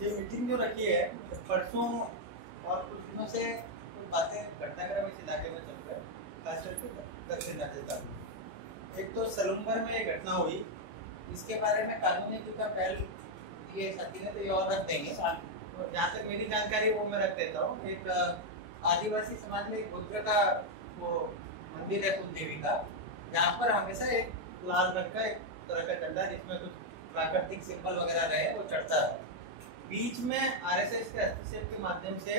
ये मीटिंग जो रखी है परसों और कुछ दिनों से कुछ बातें घटनाक्रम इस इलाके में चल रहा है, खास करके दक्षिण राजस्थान में। एक तो सलूम्बर में एक घटना हुई, इसके बारे में कानूनी का पहल ये साथी ने तो ये और रख देंगे, और जहाँ तक मेरी जानकारी वो मैं रख देता हूँ। एक आदिवासी समाज में एक रुद्र का वो मंदिर है कुल देवी का, जहाँ पर हमेशा एक लाल रंग का एक तरह का झंडा जिसमें कुछ प्राकृतिक सिंबल वगैरह रहे वो चढ़ता है। बीच में आरएसएस के हस्तक्षेप के माध्यम से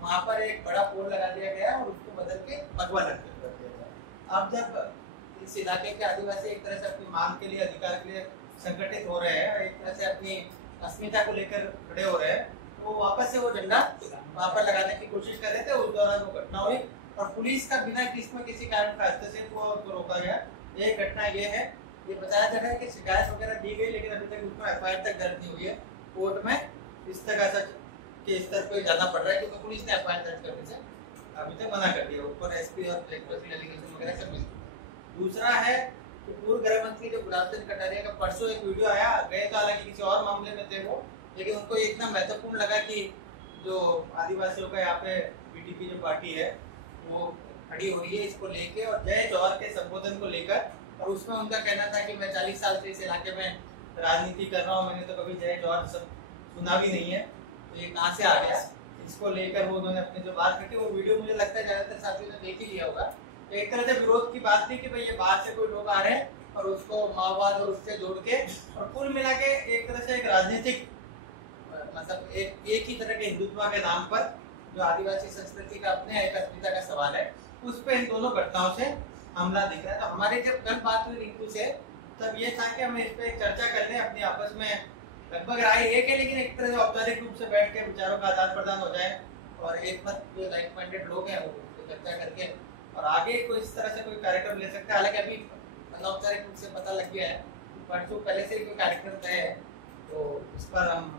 वहाँ पर एक बड़ा पोल लगा दिया गया और उसको बदल के भगवा रंग कर दिया गया। अब जब इस इलाके के आदिवासी एक तरह से अपनी मांग के लिए, अधिकार के लिए संगठित हो रहे हैं, एक तरह से अपनी अस्मिता को लेकर खड़े हो रहे हैं, तो वापस से वो झंडा वहाँ पर लगाने की कोशिश कर रहे थे। उस दौरान वो घटना हुई और पुलिस का बिना किसी कारण का हस्तक्षेप को रोका गया। यही घटना ये है। ये बताया जा रहा है कि शिकायत वगैरह दी गई, लेकिन अभी तक उसमें एफआईआर तक दर्ज नहीं हुई है। कोर्ट में इस तरह के स्तर पे जाना पड़ रहा है क्योंकि पुलिस ने एफआईआर दर्ज करने से अभी तक मना कर दिया। ऊपर एसपी और कलेक्टर एलिगेशन वगैरह सब मिल। दूसरा है कि पूर्व गृह मंत्री जो गुलाब चंद कटारिया का परसों एक वीडियो आया, गए तो हालांकि किसी और मामले में थे वो, लेकिन उनको इतना महत्वपूर्ण लगा कि जो आदिवासियों का यहाँ पे बीटीपी जो पार्टी है वो खड़ी हो रही है इसको लेके और जय जवाहर के संबोधन को लेकर, और उसमें उनका कहना था कि मैं 40 साल से इस इलाके में राजनीति कर रहा हूँ, मैंने तो कभी जय जवाहर सब सुना भी नहीं है, तो ये कहाँ से आ गया। इसको लेकर वो उन्होंने अपनी जो बात रखी वो वीडियो मुझे लगता है ज्यादातर साथियों ने देख ही लिया होगा। तो एक तरह से विरोध की बात थी कि भाई ये बाहर से कोई लोग आ रहे हैं और उसको माओवाद और उससे जोड़ के और कुल मिला के एक तरह से एक राजनीतिक मतलब एक ही तरह के हिंदुत्व के नाम पर जो आदिवासी संस्कृति का अपने एक अस्मिता का सवाल है उस पर इन दोनों घटनाओं से हमला दिख रहा है। तो हमारी जब कल बात हुई रिंकू से तब ये था कि हम इस पर चर्चा कर लें अपनी आपस में, लगभग राय एक है लेकिन एक तरह से औपचारिक रूप से बैठ के विचारों का आदान प्रदान हो जाए और एक मत जो लाइक माइंडेड लोग हैं वो चर्चा करके और आगे कोई इस तरह से कोई कार्यक्रम ले सकते हैं। हालांकि अभी अनौपचारिक रूप से पता लग गया है, परसों पहले से कोई कार्यक्रम तय है, तो उस पर हम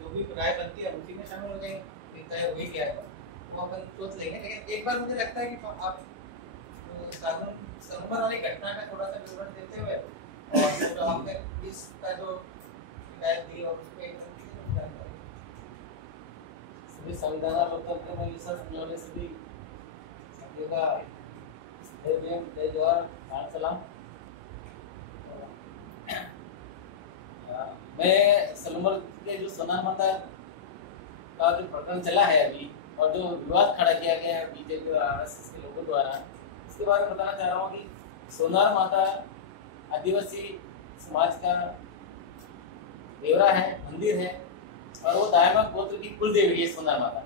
जो भी राय बनती है उसी में शामिल हो जाएंगे। तय हो ही गया है वो अपन सोच लेंगे। लेकिन एक बार मुझे लगता है कि आप सलूम्बर वाली घटना का थोड़ा सा विवरण देते हुए और जो आपने इसका जो शिकायत दी और उसमें सभी संविधान लोकतंत्र में विश्वास दिलाने सभी साथियों का जय जवाहर सलाम। मैं सलूम्बर के जो सोनार माता का जो प्रकरण चला है अभी और जो विवाद खड़ा किया गया है बीजेपी और आरएसएस के लोगों द्वारा, इसके बारे में बताना चाह रहा हूँ कि सोनार माता आदिवासी समाज का देवरा है, मंदिर है और वो दायमक गोत्र की कुल देवी है सोनार माता।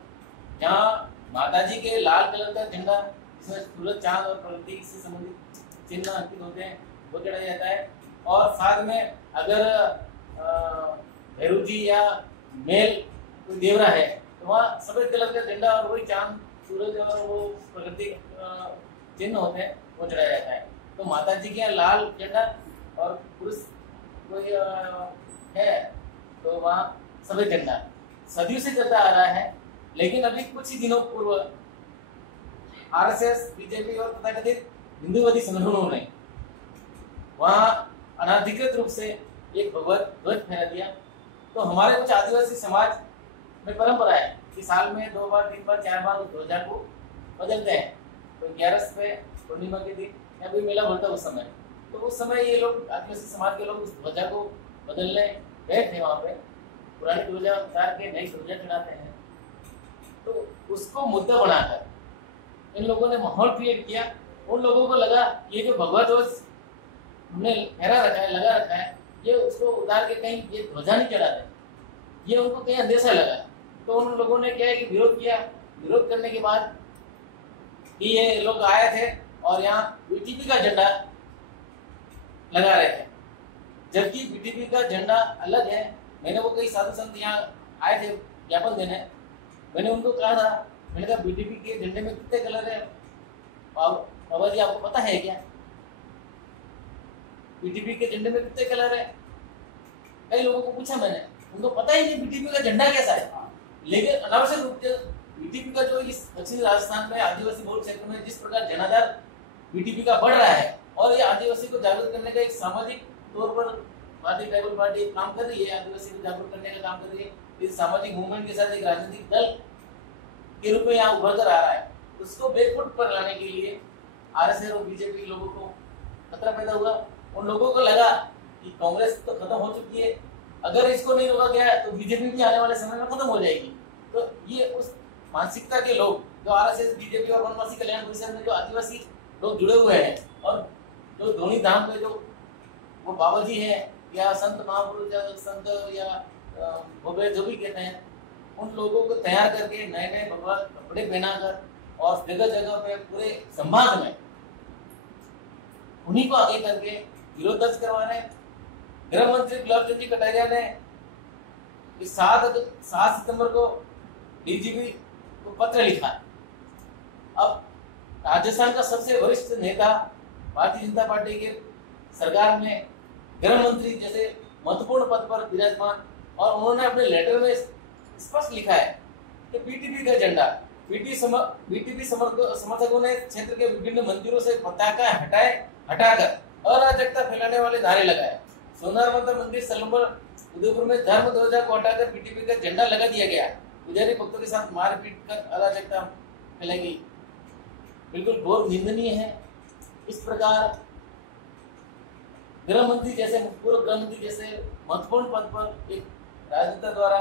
यहाँ माता जी के लाल कलर का झंडा जिसमें सूरज, चांद और प्रकृति से संबंधित चिन्ह अंकित होते हैं वो चढ़ाया जाता है। और साथ में अगर भैरू जी या मेल कोई देवरा है तो वहाँ सफेद कलर का झंडा और वही चांद, सूरज और वो प्रकृति चिन्ह होते हैं वो चढ़ाया जाता है। तो माता जी के यहाँ लाल झंडा और पुरुष कोई है तो वहाँ सफेद झंडा सदियों से चलता आ रहा है। लेकिन अभी कुछ ही दिनों पूर्व आरएसएस, बीजेपी और तथाकथित हिंदूवादी संगठनों ने वहाँ अनाधिकृत रूप से एक भगवत ध्वज फहरा दिया। तो हमारे कुछ आदिवासी समाज में परंपरा है कि साल में 2 बार 3 बार 4 बार उस ध्वजा को बदलते हैं। तो 11 पे पूर्णिमा के दिन या कोई मेला भरता है उस समय, तो उस समय ये लोग आदिवासी समाज के लोग उस ध्वजा को बदलने गए थे। वहाँ पे पुरानी ध्वजा उतार के नई ध्वजा चढ़ाते हैं। तो उसको मुद्दा बनाकर इन लोगों ने माहौल क्रिएट किया। उन लोगों को लगा ये जो भगवा ध्वज हमने फहरा रखा है, लगा रखा है, ये उसको उतार के कहीं ये ध्वजा नहीं चढ़ाते, ये उनको कहीं अंदेशा लगा। तो उन लोगों ने क्या है कि विरोध किया। विरोध करने के बाद ये लोग आए थे और यहाँ बीटीपी का झंडा लगा रहे थे, जबकि बीटीपी का झंडा अलग है। मैंने वो कई साधु संत यहाँ आए थे ज्ञापन देने, मैंने उनको कहा था, मैंने कहा बीटीपी के झंडे में कितने कलर है बाबा जी, आपको पता है क्या? बीटीपी के झंडे में कितने कलर है? कई लोगों को पूछा मैंने, उनको पता ही नहीं बीटीपी का झंडा कैसा है। लेकिन अनावश्यक रूप से बीटीपी का जो इस दक्षिण राजस्थान में आदिवासी बहुल क्षेत्र में जिस प्रकार जनाधार बीटीपी का बढ़ रहा है और ये आदिवासी को जागरूक करने का एक सामाजिक तौर पर भारतीय ट्राइबल पार्टी एक काम कर रही है, आदिवासी को जागरूक करने का काम कर रही है, इस सामाजिक मूवमेंट के साथ एक राजनीतिक दल के रूप में यहाँ उभर कर आ रहा है, उसको बैकफुट पर लाने के लिए आरएसएस और बीजेपी के लोगों को खतरा पैदा हुआ। उन लोगों को लगा कि कांग्रेस तो खत्म हो चुकी है, अगर इसको नहीं रोका गया तो बीजेपी भी आने वाले समय में खत्म हो जाएगी। तो ये उस मानसिकता के लोग जो आरएसएस, बीजेपी और वनवासी कल्याण परिषद में जो आदिवासी लोग जुड़े हुए हैं, और जो धोनी धाम पे जो वो बाबा जी हैं या संत महापुरुष या संत या भोबे जो भी कहते हैं, उन लोगों को तैयार करके नए नए भगवान कपड़े पहनाकर और जगह जगह पे पूरे संभाग में उन्हीं को आगे करके विरोध दर्ज करवाने। गृह मंत्री गुलाब चंद जी कटारिया ने 7 सितंबर को डीजीपी को पत्र लिखा। अब राजस्थान का सबसे वरिष्ठ नेता भारतीय जनता पार्टी के सरकार में गृह मंत्री जैसे महत्वपूर्ण पद पर विराजमान, और उन्होंने अपने लेटर में स्पष्ट लिखा है कि बीटीपी का झंडा, बीटीपी समर्थकों ने क्षेत्र के विभिन्न मंदिरों से पताका हटाकर अराजकता फैलाने वाले नारे लगाए। सोनार मंदिर सलम्बर उदयपुर में धर्म ध्वजा को हटाकर बीटीपी का झंडा लगा दिया गया। पुजारी भक्तों के साथ मारपीट कर अराजकता फैलाई गई। बिल्कुल घोर निंदनीय है। इस प्रकार गृह मंत्री जैसे, पूर्व गृह मंत्री जैसे महत्वपूर्ण पद पर एक राजनेता द्वारा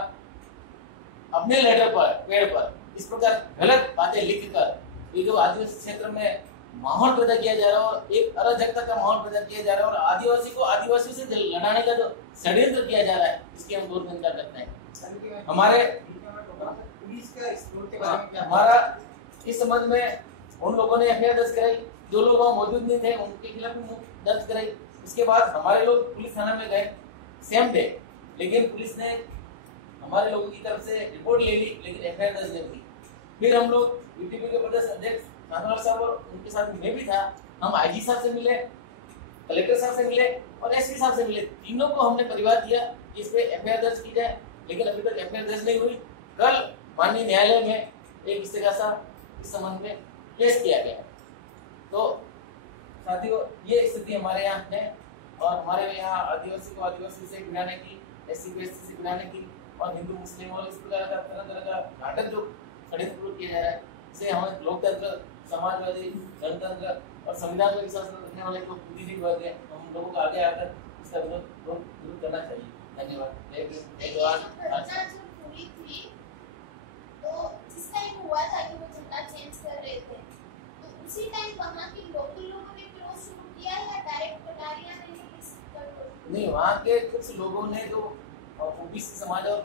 अपने लेटर पर, पेड़ पर इस प्रकार गलत बातें लिखकर ये जो आदिवासी क्षेत्र में माहौल पैदा किया जा रहा है और एक अराजकता का माहौल पैदा किया जा रहा है और आदिवासी को आदिवासी से लड़ाने का जो षड्यंत्र किया जा रहा है, इसकी हम घोर निंदा करते हैं। हमारे पुलिस का इस रोड के बारे में क्या हमारा इस संबंध में उन लोगों ने एफआईआर दर्ज कराई, जो लोग वहाँ मौजूद नहीं थे उनके खिलाफ भी दर्ज कराई। उसके बाद हमारे लोग पुलिस थाना में गए सेम डे, लेकिन पुलिस ने हमारे लोगों की तरफ से रिपोर्ट ले ली, लेकिन एफआईआर दर्ज नहीं की। फिर हम लोग बीटीपी के प्रदेश अध्यक्ष खानवाल साहब और उनके साथ मैं भी था, हम आईजी साहब से मिले, कलेक्टर साहब से मिले और एसपी साहब से मिले। तीनों को हमने परिवार दिया कि इस पे एफआईआर दर्ज की जाए, लेकिन अभी तक एफआईआर दर्ज नहीं हुई। कल माननीय न्यायालय में एक इस्तेगासा इस संबंध में पेश किया गया। तो साथियों, ये स्थिति हमारे यहाँ है और हमारे यहाँ आदिवासी को आदिवासी से गिराने की, एससी को एसटी से गिराने की और हिंदू मुस्लिम और इस प्रकार का तरह का नाटक जो षड्यंत्र किया जा रहा है, इसे हमें लोकतंत्र, समाजवादी, गणतंत्र और संविधान में विश्वास रखने वाले जो बुद्धिजीवी वर्ग है, हम लोगों को आगे आकर इसका विरोध करना चाहिए। धन्यवाद। तो जिस टाइम हुआ था कि वो झंडा चेंज कर रहे थे, तो उसी टाइम वहाँ के लोकल लोगों ने विरोध शुरू किया या डायरेक्ट कटारिया ने? नहीं, वहाँ के कुछ लोगों ने जो ओबीसी समाज और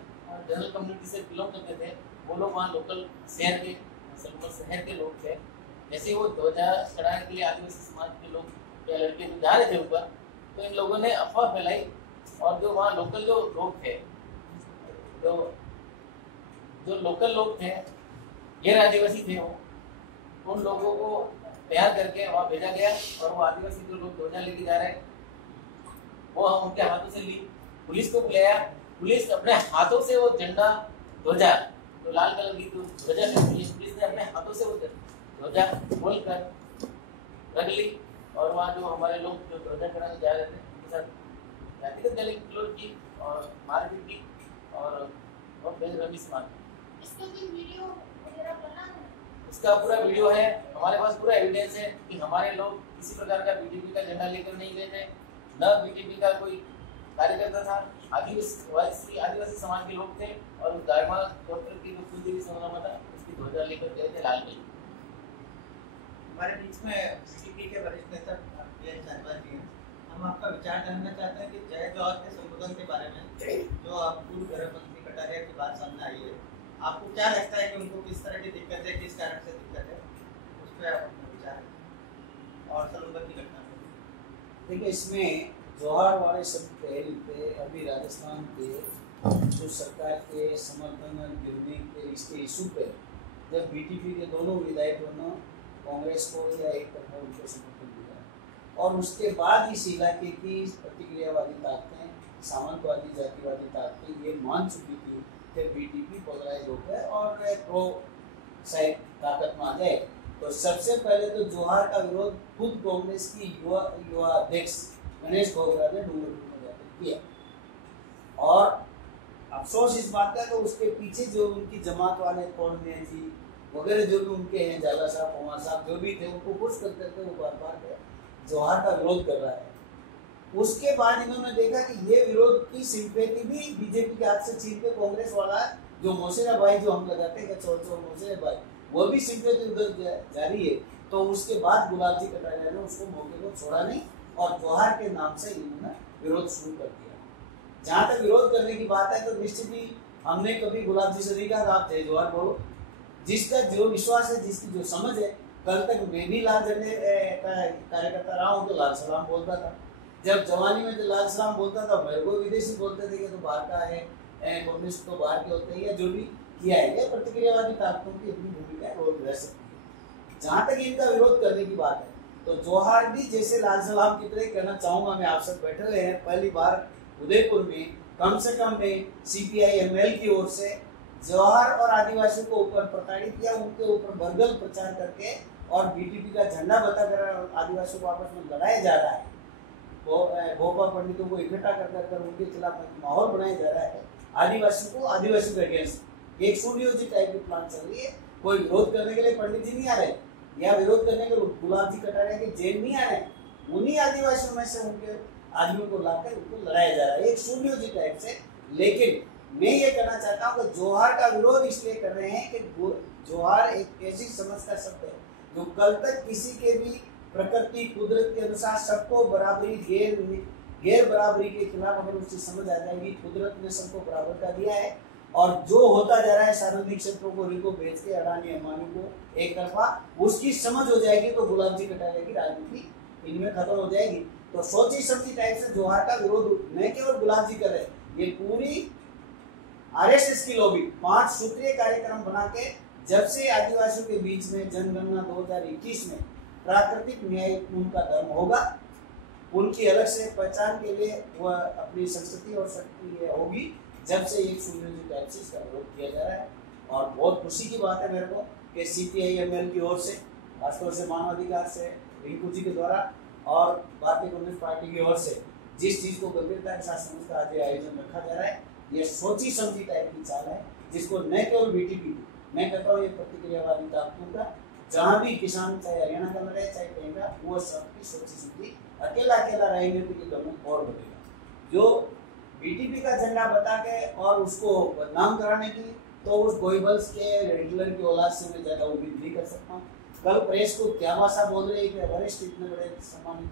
जनरल कम्युनिटी से बिलोंग करते थे, वो लोग वहाँ लोकल शहर के, शहर के लोग थे। जैसे वो ध्वजा चढ़ाने के लिए आदिवासी समाज के लोग या लड़के जो जा रहे थे ऊपर, तो इन लोगों ने अफवाह फैलाई और जो वहाँ लोकल जो लोग थे, जो लोकल लोग थे, गैर आदिवासी थे, वो उन लोगों को तैयार करके वहाँ भेजा गया और वो आदिवासी जो लोग ध्वजा लेके जा रहे हैं वो हम उनके हाथों से ली, पुलिस को बुलाया। पुलिस अपने हाथों से वो झंडा, ध्वजा, तो लाल कलर की ध्वजा पुलिस ने अपने हाथों से वो ध्वजा खोल कर रख ली और वहाँ जो हमारे लोग जो ध्वजा चढ़ाने जा रहे थे उनके साथ जातिगत गाली गलौज की और मारपीट की और बहुत बेरहमी से मार। इसका कोई वीडियो वगैरह बना है? इसका पूरा वीडियो है, हमारे पास पूरा एविडेंस है कि हमारे लोग किसी प्रकार का बीटीपी का झंडा लेकर नहीं गए थे, न बीटीपी का कोई कार्यकर्ता था। आदिवासी समाज के लोग थे और गायमा डॉक्टर की जो कुलदेवी संग्राम था उसकी ध्वजा लेकर गए थे लाल किले। हमारे बीच में बीटीपी के वरिष्ठ नेता चांदवाल जी हैं। हम आपका विचार जानना चाहते हैं कि जय जोहर के संबोधन के बारे में जो आप पूर्व गृह मंत्री कटारिया की बात सामने आई है, आपको क्या लगता है कि उनको किस तरह की दिक्कत है, किस कारण से दिक्कत है, उस पर आप अपना विचार और सलूबर की घटना पर। देखिए, इसमें जोहार वाले शब्द पहल पे अभी राजस्थान के जो सरकार के समर्थन गिरने के इसके इशू पे जब बीटीपी के दोनों विधायकों ने कांग्रेस को या एक तरफा उनको समर्थन दिया और उसके बाद इस इलाके की प्रतिक्रियावादी ताकतें, सामंतवादी जातिवादी ताकतें ये मान चुकी थी कि बीटीपी पोलराइज होकर और प्रो साइड ताकत में आ जाए। तो सबसे पहले तो जोहार का विरोध खुद कांग्रेस की युवा अध्यक्ष गणेश गोगरा ने डूंगरपुर में जाकर किया। और अफसोस इस बात का कि उसके पीछे जो उनकी जमात वाले तोड़ने जी वगैरह जो भी उनके हैं, जाला साहब, कुमार साहब जो भी थे, उनको खुश कर करके वो बार बार जौहर का विरोध कर रहा है। उसके बाद इन्होंने देखा कि ये विरोध की सिंपैथी भी बीजेपी के हाथ से छीन के कांग्रेस वाला जो मोसेरा भाई जो हम लगाते हैं चोर चोर मोसेरा भाई, वो भी सिंपैथी उधर जारी है। तो उसके बाद गुलाब जी कटारिया ने उसको मौके को छोड़ा नहीं और जौहर के नाम से इन्होंने विरोध शुरू कर दिया। जहाँ तक विरोध करने की बात है तो निश्चित ही हमने कभी गुलाब जी से नहीं कहा आप जय जौहर बोलो, जिसका जो विश्वास है, जिसकी जो समझ है। कल तक मैं भी लाल झंडे कार्यकर्ता रहा हूँ तो लाल सलाम बोलता था। जब जवानी में जो लाल सलाम बोलता था मेरे को विदेशी बोलते थे कि तो बाहर का है, कम्युनिस्ट तो बाहर के होते हैं, या जो भी किया है, या प्रतिक्रियावादी ताकतों की अपनी भूमिका है, वो रह सकती है। जहाँ तक इनका विरोध करने की बात है तो जौहर भी जैसे लाल सलाम की तरह कहना चाहूंगा, मैं आप सब बैठे हुए हैं, पहली बार उदयपुर में कम से कम में CPI-ML की ओर से जौहर और आदिवासियों को ऊपर प्रताड़ित किया, उनके ऊपर बरगल प्रचार करके और BTP का झंडा बताकर आदिवासियों को आपस में लड़ाया जा रहा है। भोपा पंडितों को इकट्ठा कर उनके खिलाफ माहौल बनाया जा रहा है। आदिवासियों को आदिवासियों के अगेंस्ट एक सुनियोजित टाइप की प्लान चल रही है। कोई विरोध करने के लिए पंडित जी नहीं आ रहे, या विरोध करने के लिए गुलाब जी कटारिया के जेल नहीं आ रहे, उन्हीं आदिवासियों में से उनके आदमियों को लाकर उनको लड़ाया जा रहा है एक सुनियोजित टाइप से। लेकिन मैं ये कहना चाहता हूँ कि जौहर का विरोध इसलिए कर रहे हैं कि जौहर एक ऐसी समझ का शब्द है जो कल तक किसी के भी प्रकृति कुदरत के अनुसार सबको बराबरी गैर बराबरी के खिलाफ अगर उसकी समझ आ जाएगी, कुदरत ने सबको बराबर का दिया है और जो होता जा रहा है सार्वजनिक क्षेत्रों को इनको बेच के अडानी अंबानी को एक तरफा, उसकी समझ हो जाएगी तो गुलाब जी कटारिया की राजनीति इनमें खत्म हो जाएगी। तो सोची समझी टाइप से जौहर का विरोध न केवल गुलाब जी कर रहे, ये पूरी RSS की लॉबी 5 सूत्रीय कार्यक्रम बना के जब से आदिवासियों के बीच में जनगणना 2021 में प्राकृतिक न्याय उनका धर्म होगा, उनकी अलग से पहचान के लिए वह अपनी संस्कृति और शक्ति होगी, जब से एक सुनियोजित टाइप से इसका विरोध किया जा रहा है। और बहुत खुशी की बात है मेरे को कि CPI-ML की ओर से, खासतौर से मानवाधिकार से रिंकू जी के द्वारा और भारतीय कम्युनिस्ट पार्टी की ओर से जिस चीज को गंभीरता के साथ समझकर आज ये आयोजन रखा जा रहा है, ये सोची समझी टाइप की चाल है जिसको न केवल BTP, मैं कहता हूँ ये प्रतिक्रियावादी ताकतों का, जहाँ भी किसान चाहे हरियाणा का लड़े चाहे कहीं का, वो सबकी सोची समझी अकेला राजनीति के दम और बढ़ेगा। जो BTP का झंडा बता के और उसको बदनाम कराने की, तो उस गोइबल्स के हिटलर की औलाद से मैं ज्यादा उम्मीद नहीं कर सकता हूँ। कल प्रेस को क्या भाषा बोल रहे हैं कि वरिष्ठ इतने बड़े सम्मान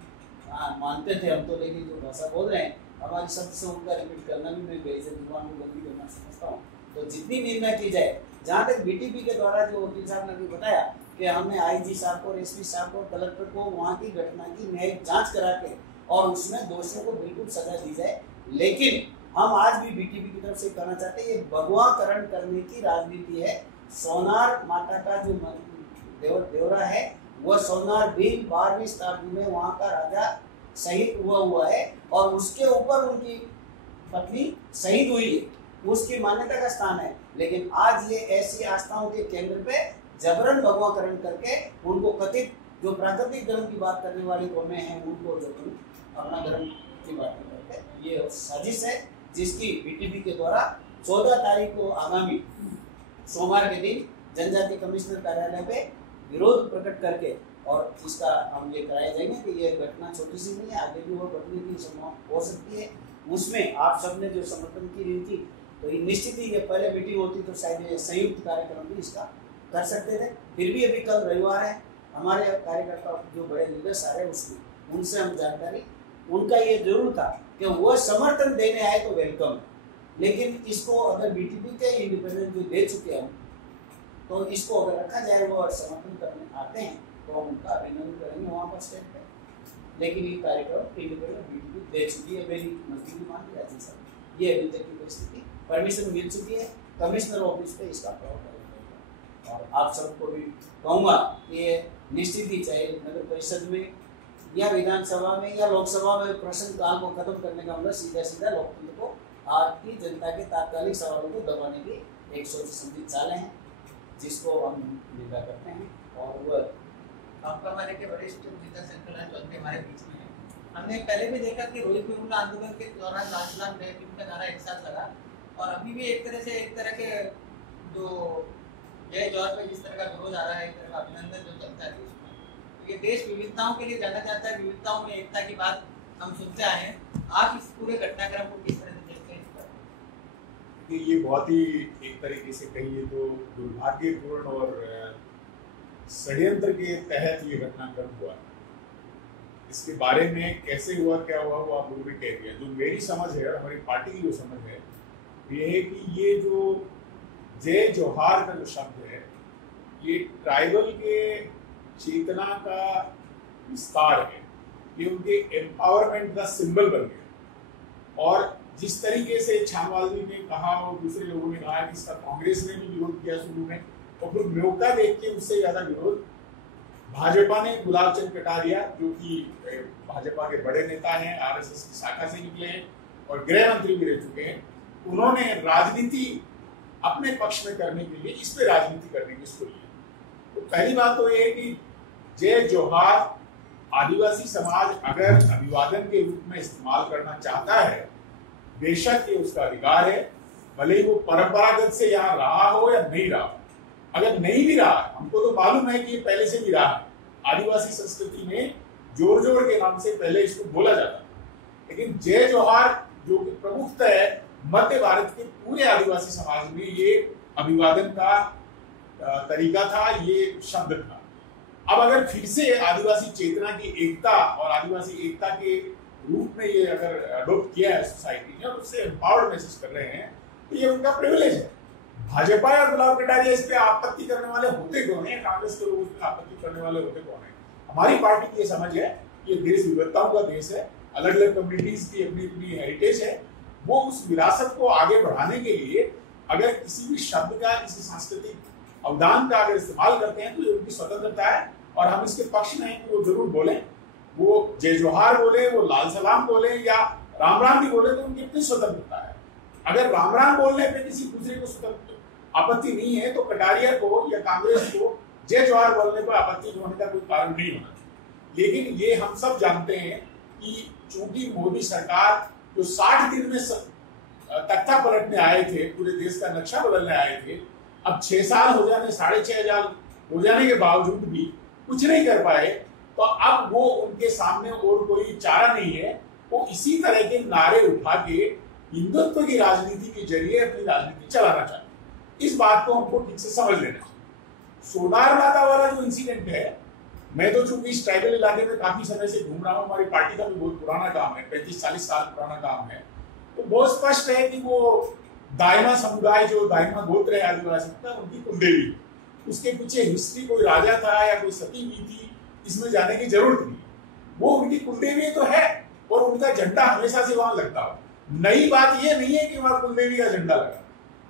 मानते थे हम तो, लेकिन जो भाषा बोल रहे हैं हमारी शब्द से उनका रिपीट करना भी मैं बेइज्जत जुबान को गंदी करना समझता हूँ। तो जितनी निर्णय की जाए, जहाँ तक BTP के द्वारा जो वकील साहब ने भी बताया कि हमने IG साहब को, SP साहब को, कलेक्टर को वहाँ की घटना की न्यायिक जांच करा के और उसमें दोषियों को बिल्कुल सजा दी जाए। लेकिन हम आज भी BTP की तरफ से कहना चाहते हैं ये भगवाकरण करने की राजनीति है। सोनार माता का जो देवरा है वह सोनार बिल 12वीं शताब्दी में वहाँ का राजा शहीद हुआ है और उसके ऊपर उनकी पत्नी शहीद हुई है, उसकी मान्यता का स्थान है। लेकिन आज ये ऐसी आस्थाओं के केंद्र पे जबरन भगवाकरण करके उनको कथित जो प्राकृतिक धर्म की बात करने वाली कौमें हैं उनको जबरन अपना धर्म की बात करते, ये साजिश है जिसकी BTP के द्वारा 14 तारीख को आगामी सोमवार के दिन जनजाति कमिश्नर कार्यालय पे विरोध प्रकट करके और इसका हम ये कराए जाएंगे कि ये घटना छोटी सी नहीं है, आगे भी वो घटने की संभावना हो सकती है। उसमें आप सबने जो समर्थन की रही थी तो निश्चित ही ये पहले मीटिंग होती तो शायद ये संयुक्त कार्यक्रम भी इसका कर सकते थे। फिर भी अभी कल रविवार है, हमारे कार्यकर्ता जो बड़े लीडर्स आ रहे हैं उसमें उनसे हम जानकारी, उनका ये जरूर था कि वो समर्थन देने आए तो वेलकम है, लेकिन इसको अगर BTP के इंडिपेंडेंट जो दे चुके हैं तो इसको अगर रखा जाए वो समर्थन करने आते हैं तो हम उनका अभिनंदन करेंगे वहाँ पर स्टेट पे। लेकिन ये कार्यक्रम इंडिपेंडेंट BTP दे चुकी है, मेरी नजदीकी मान लिया जी सर, ये अभी तक की परिस्थिति परमिशन मिल चुकी है, कमिश्नर ऑफिस पे इसका प्रभाव पड़ेगा। और आप सबको भी कहूँगा कि ये निश्चित ही चाहे नगर परिषद में या विधानसभा में या लोकसभा में प्रश्न काल को खत्म करने का मतलब सीधा लोकतंत्र को आज की जनता के तात्कालिक सवालों को दबाने की एक सोच समझी चालें हैं जिसको हम निंदा करते हैं। और वह आपका हमारे के वरिष्ठ नेता संकलन जो हमारे बीच में है, हमने पहले भी देखा कि रोहित वेमुला आंदोलन के दौरान राजस्थान में भी उनका नारा एक साथ लगा, और अभी भी एक तरह के जो जय जौहर पे जिस तरह का विरोध आ रहा है, एक तरह का अभिनंदन जो चलता है देश में, तो ये देश विविधताओं के लिए जाना जाता है, विविधताओं में एकता की बात हम सुनते आए हैं। आप इस पूरे घटनाक्रम को किस तरह से देखते हैं? ये बहुत ही एक तरीके से कहिए तो दुर्भाग्यपूर्ण और षड्यंत्र के तहत ये घटनाक्रम हुआ। इसके बारे में कैसे हुआ, क्या हुआ, वो आप लोगों ने कह दिया। जो मेरी समझ है, हमारी पार्टी की जो समझ है, ये है कि ये जो जय जोहार का जो शब्द है, ये ट्राइबल के चेतना का विस्तार है, ये उनके एम्पावरमेंट का सिंबल बन गया। और जिस तरीके से छानवालजी ने कहा और दूसरे लोगों ने कहा कि इसका कांग्रेस ने भी विरोध किया शुरू में, और फिर मौका देख के उससे ज्यादा विरोध भाजपा ने गुलाब चंद कटारिया, जो कि भाजपा के बड़े नेता हैं, आरएसएस की शाखा से निकले हैं और गृह मंत्री भी रह चुके हैं, उन्होंने राजनीति अपने पक्ष में करने के लिए इस पे राजनीति करने की इसको लिया। तो पहली बात तो ये है कि जय जोहार आदिवासी समाज अगर अभिवादन के रूप में इस्तेमाल करना चाहता है, बेशक ये उसका अधिकार है, भले ही वो परंपरागत से यहाँ रहा हो या नहीं रहा। अगर नहीं भी रहा, हमको तो मालूम है कि ये पहले से भी रहा है, आदिवासी संस्कृति में जोर जोर के नाम से पहले इसको बोला जाता है। लेकिन जय जोहार जो कि प्रमुखतः है मध्य भारत के पूरे आदिवासी समाज में ये अभिवादन का तरीका था, ये शब्द था। अब अगर फिर से आदिवासी चेतना की एकता और आदिवासी एकता के रूप में ये अगर अडोप्ट किया है सोसाइटी ने और उससे एम्पावर्ड महसूस कर रहे हैं, तो ये उनका प्रिविलेज है। भाजपा और गुलाब कटारिया इस पे आपत्ति करने वाले होते कौन है? कांग्रेस के लोग इस पे आपत्ति करने वाले होते कौन है? हमारी पार्टी की ये समझ है कि ये देश विविधताओं का देश है, अलग अलग कम्युनिटीज की अपनी अपनी हेरिटेज है। वो उस विरासत को आगे बढ़ाने के लिए अगर किसी भी शब्द का, किसी सांस्कृतिक अवदान का अगर इस्तेमाल करते हैं तो ये उनकी स्वतंत्रता है, और हम इसके पक्ष में हैं कि वो जरूर बोले, वो जय जोहार बोले, वो लाल सलाम बोले या राम राम भी बोले, तो उनकी अपनी स्वतंत्रता है। अगर राम राम बोलने पे किसी दूसरे को स्वतंत्र आपत्ति नहीं है, तो कटारिया को या कांग्रेस को जय जोहार बोलने पर आपत्ति होने का कोई कारण नहीं होना। लेकिन ये हम सब जानते हैं कि चूंकि मोदी सरकार जो 60 दिन में तख्ता पलटने आए थे, पूरे देश का नक्शा बदलने आए थे, अब 6 साल हो जाने, 6.5 साल हो जाने के बावजूद भी कुछ नहीं कर पाए, तो अब वो उनके सामने और कोई चारा नहीं है। वो इसी तरह के नारे उठा के हिंदुत्व की राजनीति के जरिए अपनी राजनीति चलाना चाहते हैं। इस बात को हमको ठीक से समझ लेना चाहिए। सोनार नाला वाला जो इंसिडेंट है, मैं तो चूंकि इस ट्राइबल इलाके में काफी समय से घूम रहा हूँ, हमारी पार्टी का भी बहुत पुराना काम है, 35-40 साल पुराना काम है, तो बहुत स्पष्ट है कि वो दाइमा समुदाय, जो दाइमा गोत्र है आदिवासी का, उनकी कुलदेवी, उसके पीछे हिस्ट्री कोई राजा था या कोई सती भी थी, इसमें जाने की जरूरत नहीं। वो उनकी कुलदेवी तो है और उनका झंडा हमेशा से वहां लगता हो। नई बात ये नहीं है कि वहां कुलदेवी का झंडा लगा,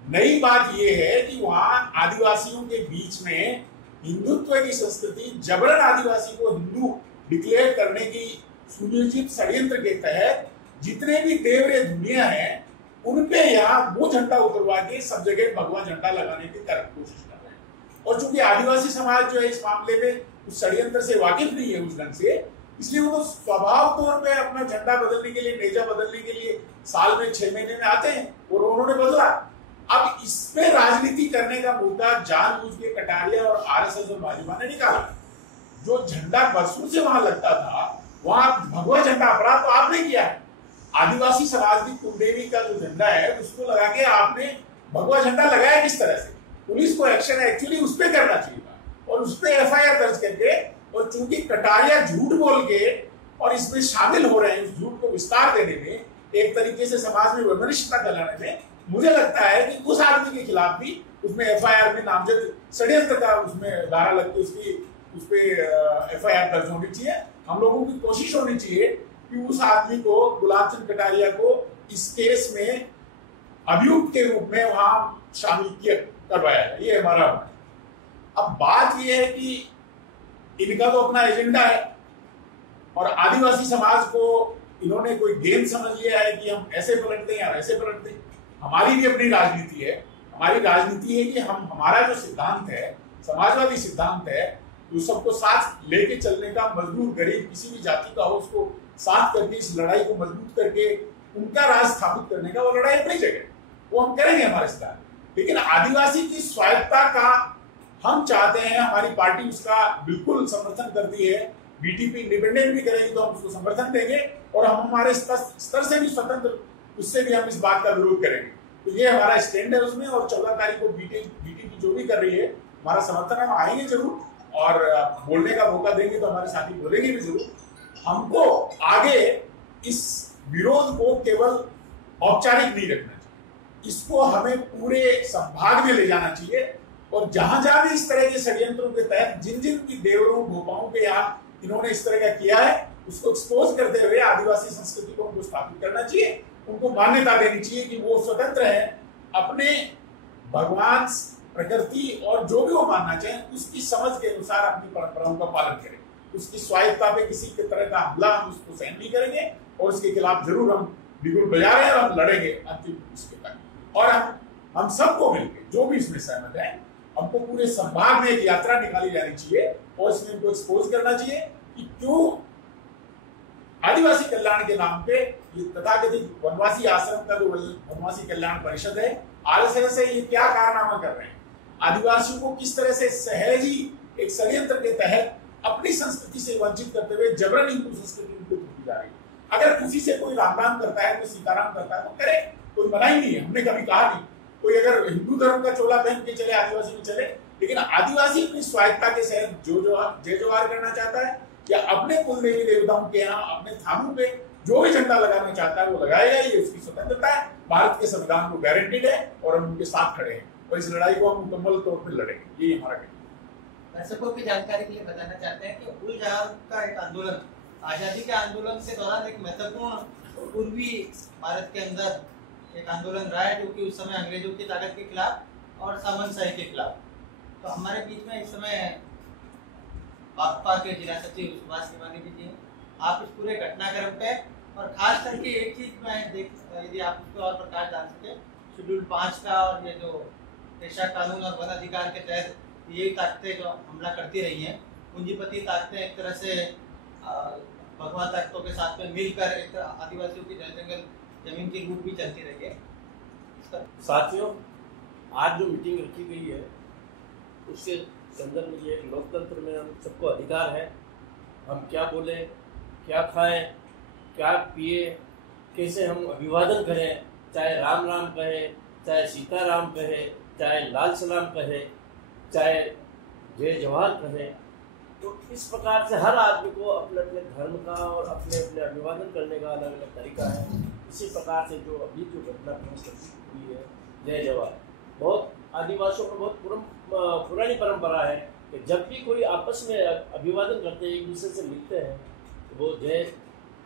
नई बात ये है कि वहां आदिवासियों के बीच में हिंदुत्व की संस्कृति, जबरन आदिवासी को हिंदू डिक्लेयर करने की सुनियोजित षड्यंत्र के तहत जितने भी देवरे दुनिया है उनपे यहाँ वो झंडा उतरवा के सब जगह भगवा झंडा लगाने की कोशिश कर रहे हैं। और चूंकि आदिवासी समाज जो है इस मामले में उस षड्यंत्र से वाकिफ नहीं है उस ढंग से, इसलिए वो तो स्वभाव तौर पे अपना झंडा बदलने के लिए, नेजा बदलने के लिए साल में 6 महीने में आते हैं, और उन्होंने बदला। अब इसमें राजनीति करने का मुद्दा जानबूझ के कटारिया और आरएसएस और भाजपा ने निकाला। जो झंडा बरसों से वहां लगता था, वहां भगवा झंडा अपराध तो आपने किया है। आदिवासी समाज की कुलदेवी का जो झंडा है उसको लगा के आपने भगवा झंडा लगाया किस तरह से? पुलिस को एक्शन एक्चुअली उस पर करना चाहिए था और उस पर एफआईआर दर्ज करके, और चूंकि कटारिया झूठ बोल के और इसमें शामिल हो रहे हैं, उस झूठ को विस्तार देने में, एक तरीके से समाज में वैमनस्यता फैलाने में, मुझे लगता है कि उस आदमी के खिलाफ भी उसमें एफआईआर में नामजद षड्यंत्र का उसमें धारा लग के उस पे एफआईआर दर्ज होनी चाहिए। हम लोगों की कोशिश होनी चाहिए कि उस आदमी को, गुलाब चंद कटारिया को, इस केस में अभियुक्त के रूप में वहां शामिल करवाया है। ये हमारा। अब बात यह है कि इनका तो अपना एजेंडा है और आदिवासी समाज को इन्होंने कोई गेम समझ लिया है कि हम ऐसे पलटते हैं या वैसे पलटते हैं। हमारी भी अपनी राजनीति है। हमारी राजनीति है कि हमारा जो सिद्धांत है, समाजवादी सिद्धांत है, जो सबको साथ लेके चलने का, मजदूर गरीब किसी भी जाति का हो उसको साथ करके इस लड़ाई को मजबूत करके उनका राज स्थापित करने का, वो लड़ाई अपनी जगह, वो हम करेंगे हमारे साथ। लेकिन आदिवासी की स्वायत्ता का हम चाहते हैं, हमारी पार्टी उसका बिल्कुल समर्थन करती है। बीटीपी इंडिपेंडेंट भी करेगी तो हम उसको समर्थन देंगे, और हम हमारे स्तर से भी स्वतंत्र, उससे भी हम इस बात का विरोध करेंगे। तो ये हमारा स्टैंड है उसमें। और 14 तारीख को बीटीपी जो भी कर रही है, हमारा समर्थन, हम आएंगे जरूर, और बोलने का मौका देंगे तो हमारे साथी बोलेंगे भी जरूर। हमको आगे इस विरोध को केवल औपचारिक नहीं रखना चाहिए, इसको हमें पूरे संभाग में ले जाना चाहिए। और जहां जहां भी इस तरह के षड्यंत्रों के तहत जिन जिन की देवरों भोपाओं के यहाँ इन्होंने इस तरह का किया है, उसको एक्सपोज करते हुए आदिवासी संस्कृति को उनको स्थापित करना चाहिए, उनको मान्यता देनी चाहिए कि वो स्वतंत्र है, अपने भगवान, प्रकृति और जो भी वो मानना चाहे उसकी समझ के अनुसार अपनी परंपराओं का पालन करें। उसकी स्वायत्ता पे किसी के तरह का हमला हम उसको सहन नहीं करेंगे, और उसके खिलाफ जरूर हम बिगुल बजा रहे हैं और हम लड़ेंगे अंतिम उसके तक। और हम सबको मिलकर, जो भी इसमें सहमत है, हमको पूरे संभाग में एक यात्रा निकाली जानी चाहिए, और इसमें इनको एक्सपोज करना चाहिए कि क्यों आदिवासी कल्याण के नाम पे ये तथाकथित वनवासी आश्रम का जो वनवासी कल्याण परिषद है, आरएसएस है, ये क्या कारनामा कर रहे हैं। आदिवासियों को किस तरह से सहज ही एक षड्यंत्र के तहत अपनी संस्कृति से वंचित करते हुए जबरन हिंदू संस्कृति उनको दी जा रही है। अगर किसी से कोई राम राम करता है, कोई सीताराम करता है, तो करे, कोई मना ही नहीं है, हमने कभी कहा नहीं। कोई अगर हिंदू धर्म का चोला पहन के चले, आदिवासी में चले, लेकिन आदिवासी अपनी स्वायत्ता के सहत जो जय जवाहर करना चाहता है, या अपने कुल देवी देवताओं के यहाँ अपने थानों पे जो भी झंडा लगाना चाहता है वो लगाएगा, ये उसकी स्वतंत्रता है, भारत के संविधान को गारंटीड है, और हम उनके साथ खड़े हैं, और इस लड़ाई को हम मुकम्मल तौर पर लड़ेंगे। ये हमारा कहना है। दर्शकों की जानकारी के लिए बताना चाहते हैं कि उल जहार का एक आंदोलन, आजादी के आंदोलन के दौरान एक महत्वपूर्ण पूर्वी भारत के अंदर एक आंदोलन रहा है, जो कि उस समय अंग्रेजों की ताकत के खिलाफ और सामंतशाही के खिलाफ। तो हमारे बीच में इस समय भाकपा के जिला सचिव सुभाष निवानी जी हैं। आप इस पूरे घटनाक्रम पे, और खास करके एक चीज मैं यदि आप उस पर और प्रकाश डाल सके, शेड्यूल 5 का, और ये जो पेशा कानून और वन अधिकार के तहत यही ताकतें जो हमला करती रही हैं, पूंजीपति ताकतें एक तरह से भगवा ताकतों के साथ में मिलकर एक आदिवासियों की जंगल जमीन की लूट भी चलती रही है। साथियों, आज जो मीटिंग रखी गई है उसके संदर्भ में ये लोकतंत्र में हम सबको अधिकार है, हम क्या बोले, क्या खाएं, क्या पिए, कैसे हम अभिवादन करें, चाहे राम राम कहे, चाहे सीताराम कहे, चाहे लाल सलाम कहे, चाहे जय जवाहर कहे। तो इस प्रकार से हर आदमी को अपने अपने धर्म का और अपने अपने अभिवादन करने का अलग अलग तरीका है। इसी प्रकार से जो अभी जो घटनाक्रम हुई है जय जवाहर, बहुत आदिवासियों में बहुत पुरानी परंपरा है कि जब भी कोई आपस में अभिवादन करते हैं, एक दूसरे से मिलते हैं, तो वो जय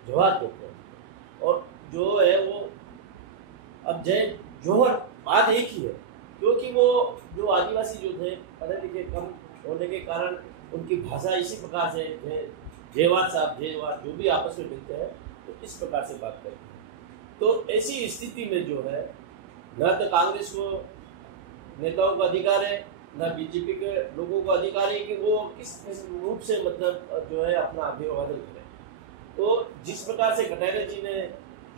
जवाहर कहते हैं। और जो है वो अब जय जोहर बात एक ही है, क्योंकि वो जो आदिवासी जो थे पढ़े लिखे कम होने के कारण उनकी भाषा इसी प्रकार से जयवार साहब जयवार जो भी आपस में मिलते हैं तो इस प्रकार से बात करते हैं। तो ऐसी स्थिति में जो है न तो कांग्रेस को नेताओं का अधिकार है, न बीजेपी के लोगों को अधिकार है कि वो किस रूप से मतलब जो है अपना अभिवादन करें। तो जिस प्रकार से कटहरे जी ने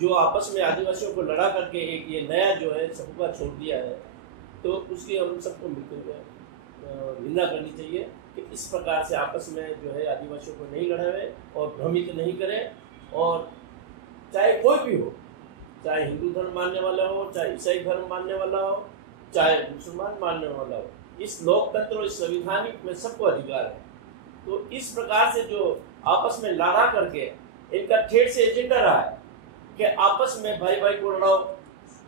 जो आपस में आदिवासियों को लड़ा करके एक ये नया जो है सबका छोड़ दिया है, तो उसकी हम सबको मिलकर निंदा करनी चाहिए कि इस प्रकार से आपस में जो है आदिवासियों को नहीं लड़ावे और भ्रमित नहीं करें। और चाहे कोई भी हो, चाहे हिंदू धर्म मानने वाला हो, चाहे ईसाई धर्म मानने वाला हो, चाहे मुसलमान मानने वाला हो, इस लोकतंत्र और इस संविधानिक में सबको अधिकार है। तो इस प्रकार से जो आपस में लड़ा करके इनका ठेठ से एजेंडा रहा है कि आपस में भाई भाई को लड़ाओ,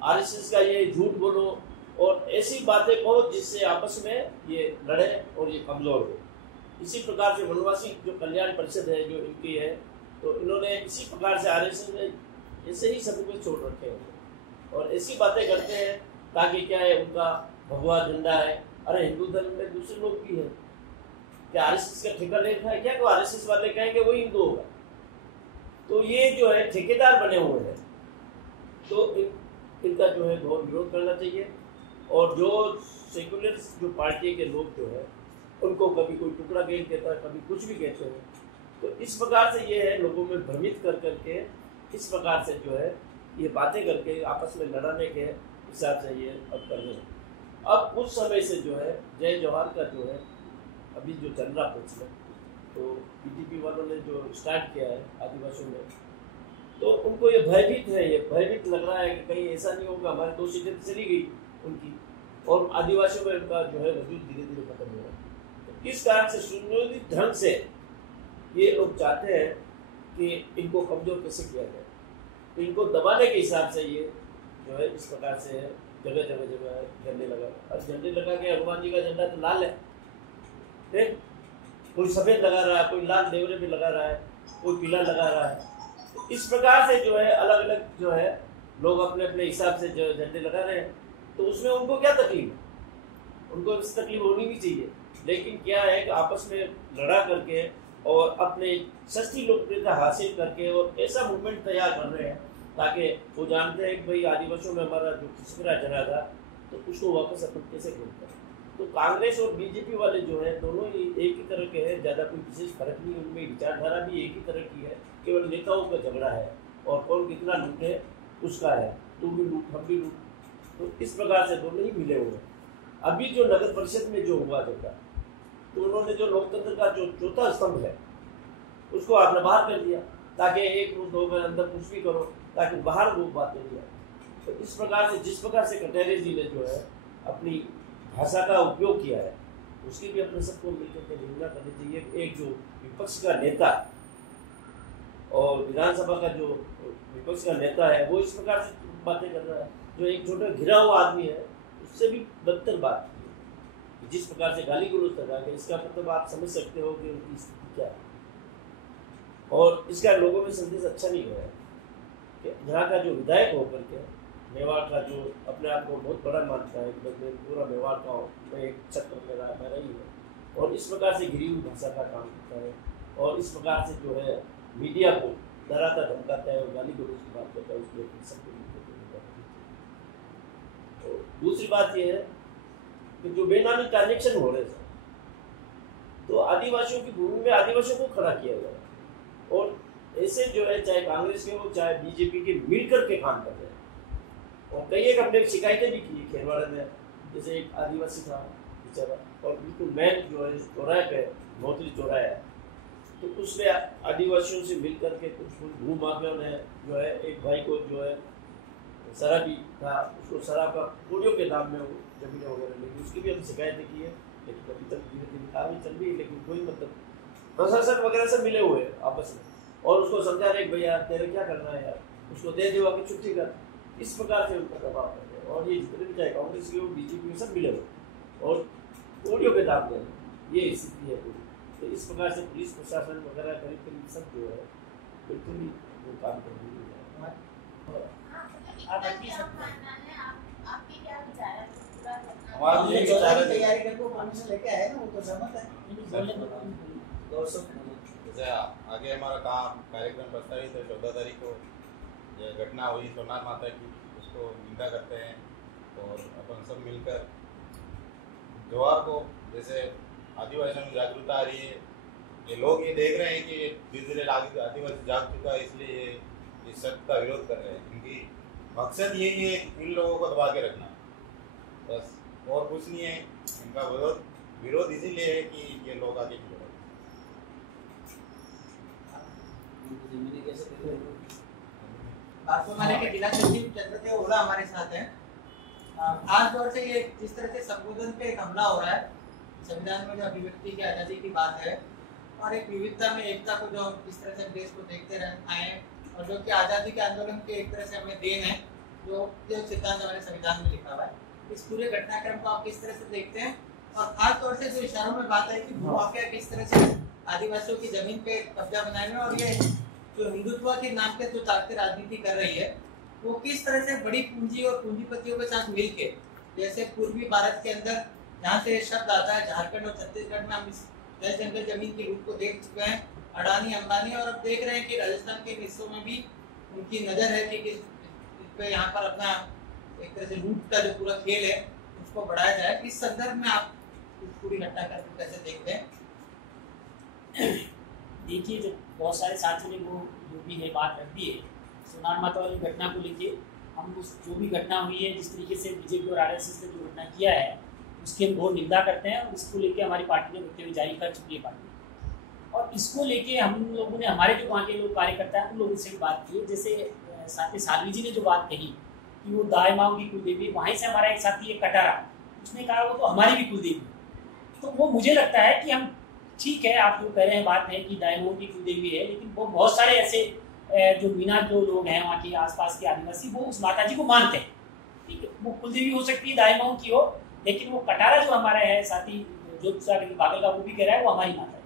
आरएसएस का ये झूठ बोलो और ऐसी बातें कहो जिससे आपस में ये लड़े और ये कमजोर हो। इसी प्रकार से वनवासी जो कल्याण परिषद है जो इनकी है, तो इन्होंने इसी प्रकार से आरएसएस में ऐसे ही सभी को छोड़ रखे हैं और ऐसी बातें करते हैं ताकि क्या है उनका भगवा झंडा है। अरे हिंदू धर्म में दूसरे लोग भी हैं, क्या आरएसएस का ठेका ले रखा है क्या? तो आरएसएस वाले कहेंगे वही हिंदू होगा। तो ये जो है ठेकेदार बने हुए हैं, तो इनका जो है घोर विरोध करना चाहिए। और जो सेक्युलर जो पार्टी के लोग जो है उनको कभी कोई टुकड़ा गेंद कहता है, कभी कुछ भी कहते हैं, तो इस प्रकार से ये है, लोगों में भ्रमित कर करके इस प्रकार से जो है ये बातें करके आपस में लड़ाने के हिसाब से ये अब कर रहे हैं। अब उस समय से जो है जय जवाहर का जो है अभी जो चल रहा प्रश्न, तो बीजेपी वालों ने जो स्टार्ट किया है आदिवासियों में, तो उनको ये भयभीत लग रहा है कि कहीं ऐसा नहीं होगा हमारी 2 सीटें चली गई उनकी और आदिवासियों में उनका जो है वजूद धीरे धीरे खत्म हो रहा है। तो इस कारण से सुनियोजित ढंग से ये लोग चाहते हैं कि इनको कमजोर कैसे किया जाए, तो इनको दबाने के हिसाब से ये जो है इस प्रकार से जगह झंडे लगा। अब झंडे लगा के हनुमान जी का झंडा तो लाल है, कोई सफेद लगा रहा है, कोई लाल देवरे पे लगा रहा है, कोई पीला लगा रहा है। तो इस प्रकार से जो है अलग अलग जो है लोग अपने अपने हिसाब से जो झंडे लगा रहे हैं, तो उसमें उनको क्या तकलीफ है? उनको इस तकलीफ होनी भी चाहिए, लेकिन क्या है कि आपस में लड़ा करके और अपने सस्ती लोकप्रियता हासिल करके और ऐसा मूवमेंट तैयार कर रहे हैं ताकि वो जानते हैं कि भाई आदिवासियों में हमारा जो खिसकरा चला था तो उसको वापस अपन कैसे ढूंढते हैं। तो कांग्रेस और बीजेपी वाले जो है दोनों ही एक ही तरह के हैं, ज़्यादा कोई विशेष फर्क नहीं, उनमें विचारधारा भी एक ही तरह की है, केवल नेताओं का झगड़ा है और कौन कितना लूटे उसका है, तू भी लूट हम भी लूट। तो इस प्रकार से दोनों ही मिले हुए हैं। अभी जो नगर परिषद में जो हुआ झगड़ा, तो उन्होंने जो लोकतंत्र का जो चौथा स्तंभ है उसको आपने बाहर कर दिया ताकि एक रूप दो में अंदर कुछ भी करो ताकि बाहर वो बातें नहीं आए। तो इस प्रकार से जिस प्रकार से कटहरे जी ने जो है अपनी भाषा का उपयोग किया है उसकी भी अपने सबको मिलकर के निंदा करनी चाहिए। एक जो विपक्ष का नेता और विधानसभा का जो विपक्ष का नेता है वो इस प्रकार से बातें कर रहा है, जो एक छोटा घिरा हुआ आदमी है उससे भी बदतर बात की जिस प्रकार से गाली गलौज कर रहा है, इसका मतलब आप समझ सकते हो कि उनकी स्थिति क्या है। और इसका लोगों में संदेश अच्छा नहीं हुआ है कि यहाँ का जो विधायक होकर के मेवाड़ का जो अपने आप को बहुत बड़ा मानता है कि मैं पूरा मेवाड़ का हूँ, मैं एक छत्र मेरा ही है और इस प्रकार से घिरी हुई भाषा का काम करता है और इस प्रकार से जो है मीडिया को डराता धमकाता है और गाली गलौज की बात करता है, उसको सबको तो दूसरी बात यह है कि जो बेनामी ट्रांजेक्शन हो रहे थे तो आदिवासियों की भूमि में आदिवासियों को खड़ा किया गया और ऐसे जो है चाहे कांग्रेस के हो चाहे बीजेपी के मिलकर के काम कर रहे हैं। और कई एक हमने शिकायतें भी की खेरवाड़े में, जैसे एक आदिवासी था बेचारा और बिल्कुल मेन जो है चौराहे पे नौतरी चौराहा है, तो उसने आदिवासियों से मिलकर के कुछ भू माफियाओं ने जो है एक भाई को जो है शराबी था उसको शराब का पूरियों के दाम में जमीनें वगैरह लेकिन उसकी भी हम शिकायतें की है, लेकिन अभी तक धीरे धीरे कार्रवाई चल रही है, लेकिन कोई मतलब प्रशासन वगैरह सब मिले हुए हैं आपस में और उसको समझा रहे भैया तेरे क्या करना है यार, उसको दे दिवा के छुट्टी कर। इस प्रकार से उनका दबाव कर रहे हैं और ये जितने भी चाहे कांग्रेस के हो बीजेपी में सब मिले हुए और ऑडियो के दाम दे ये स्थिति है पूरी। तो इस प्रकार से पुलिस प्रशासन वगैरह करीब करीब सब जो है बिल्कुल ही वो काम कर रही है। तैयारी करके परमिशन लेके आए ना, वो तो सहमत है। जैसे आगे हमारा काम कार्यक्रम प्रस्तावित है 14 तारीख को ये घटना हुई सोनार माता की, उसको निंदा करते हैं और अपन सब मिलकर जवाहर को जैसे आदिवासियों में जागरूकता आ रही है, ये लोग ये देख रहे हैं कि धीरे धीरे आदिवासी जाग चुका है, इसलिए ये इस शब्द का विरोध कर रहे हैं। इनकी मकसद यही है इन लोगों को दबा के रखना, बस और कुछ नहीं है। इनका विरोध इसीलिए है कि ये लोग आगे की के जिला सचिव चंद्रदेव ओला हमारे साथ हैं। खास तौर से ये जिस तरह से संबोधन पे एक हमला हो रहा है, संविधान में जो अभिव्यक्ति की आज़ादी की बात है और एक विविधता में एकता को जो इस तरह से देश को देखते आए हैं और जो कि आज़ादी के आंदोलन के एक तरह से हमें देन है, जो सिद्धांत हमारे संविधान में लिखा हुआ है, इस पूरे घटनाक्रम को आप किस तरह से देखते हैं? और खास तौर से जो इशारों में बात है कि भू माफिया किस तरह से आदिवासियों की जमीन पे कब्जा बनाए हुए और ये जो हिंदुत्व के नाम पे जो ताकतें राजनीति कर रही है वो किस तरह से बड़ी पूंजी और पूंजीपतियों के साथ मिलके, जैसे पूर्वी भारत के अंदर जहाँ से शब्द आता है झारखंड और छत्तीसगढ़ में हम इस जल जंगल जमीन की लूट को देख चुके हैं, अडानी अंबानी, और अब देख रहे हैं कि राजस्थान के हिस्सों में भी उनकी नज़र है कि किस पे यहाँ पर अपना एक तरह से लूट का जो पूरा खेल है उसको बढ़ाया जाए। इस संदर्भ में आप इस पूरी घटना का कैसे देखते हैं? देखिए, जब बहुत सारे साथियों ने वो जो भी है बात रख दी है, सोनार माता वाली घटना को लेके हम उस जो भी घटना हुई है, जिस तरीके से बीजेपी और आरएसएस ने जो घटना किया है, उसकी हम घोर निंदा करते हैं और इसको लेके हमारी पार्टी ने वक्तव्य जारी कर चुकी है पार्टी। और इसको लेके हम लोगों ने, हमारे जो वहाँ के लोग कार्यकर्ता हैं, उन लोगों से बात की है। जैसे साथी साध्वी जी ने जो बात कही कि वो दाई माओ की कुलदेवी, वहीं से हमारा एक साथी है कटारा, उसने कहा वो तो हमारी भी कुलदेवी। तो वो मुझे लगता है कि हम, ठीक है आप जो कह रहे हैं बात है कि दाई माओ की कुलदेवी है, लेकिन वो बहुत सारे ऐसे जो मीना जो लोग हैं वहाँ के आसपास के आदिवासी, वो उस माता जी को मानते हैं। ठीक है, वो कुलदेवी हो सकती है, दाई माओ की हो, लेकिन वो कटारा जो हमारा है साथी जो बागल का, वो भी कह रहा है वो हमारी माता है।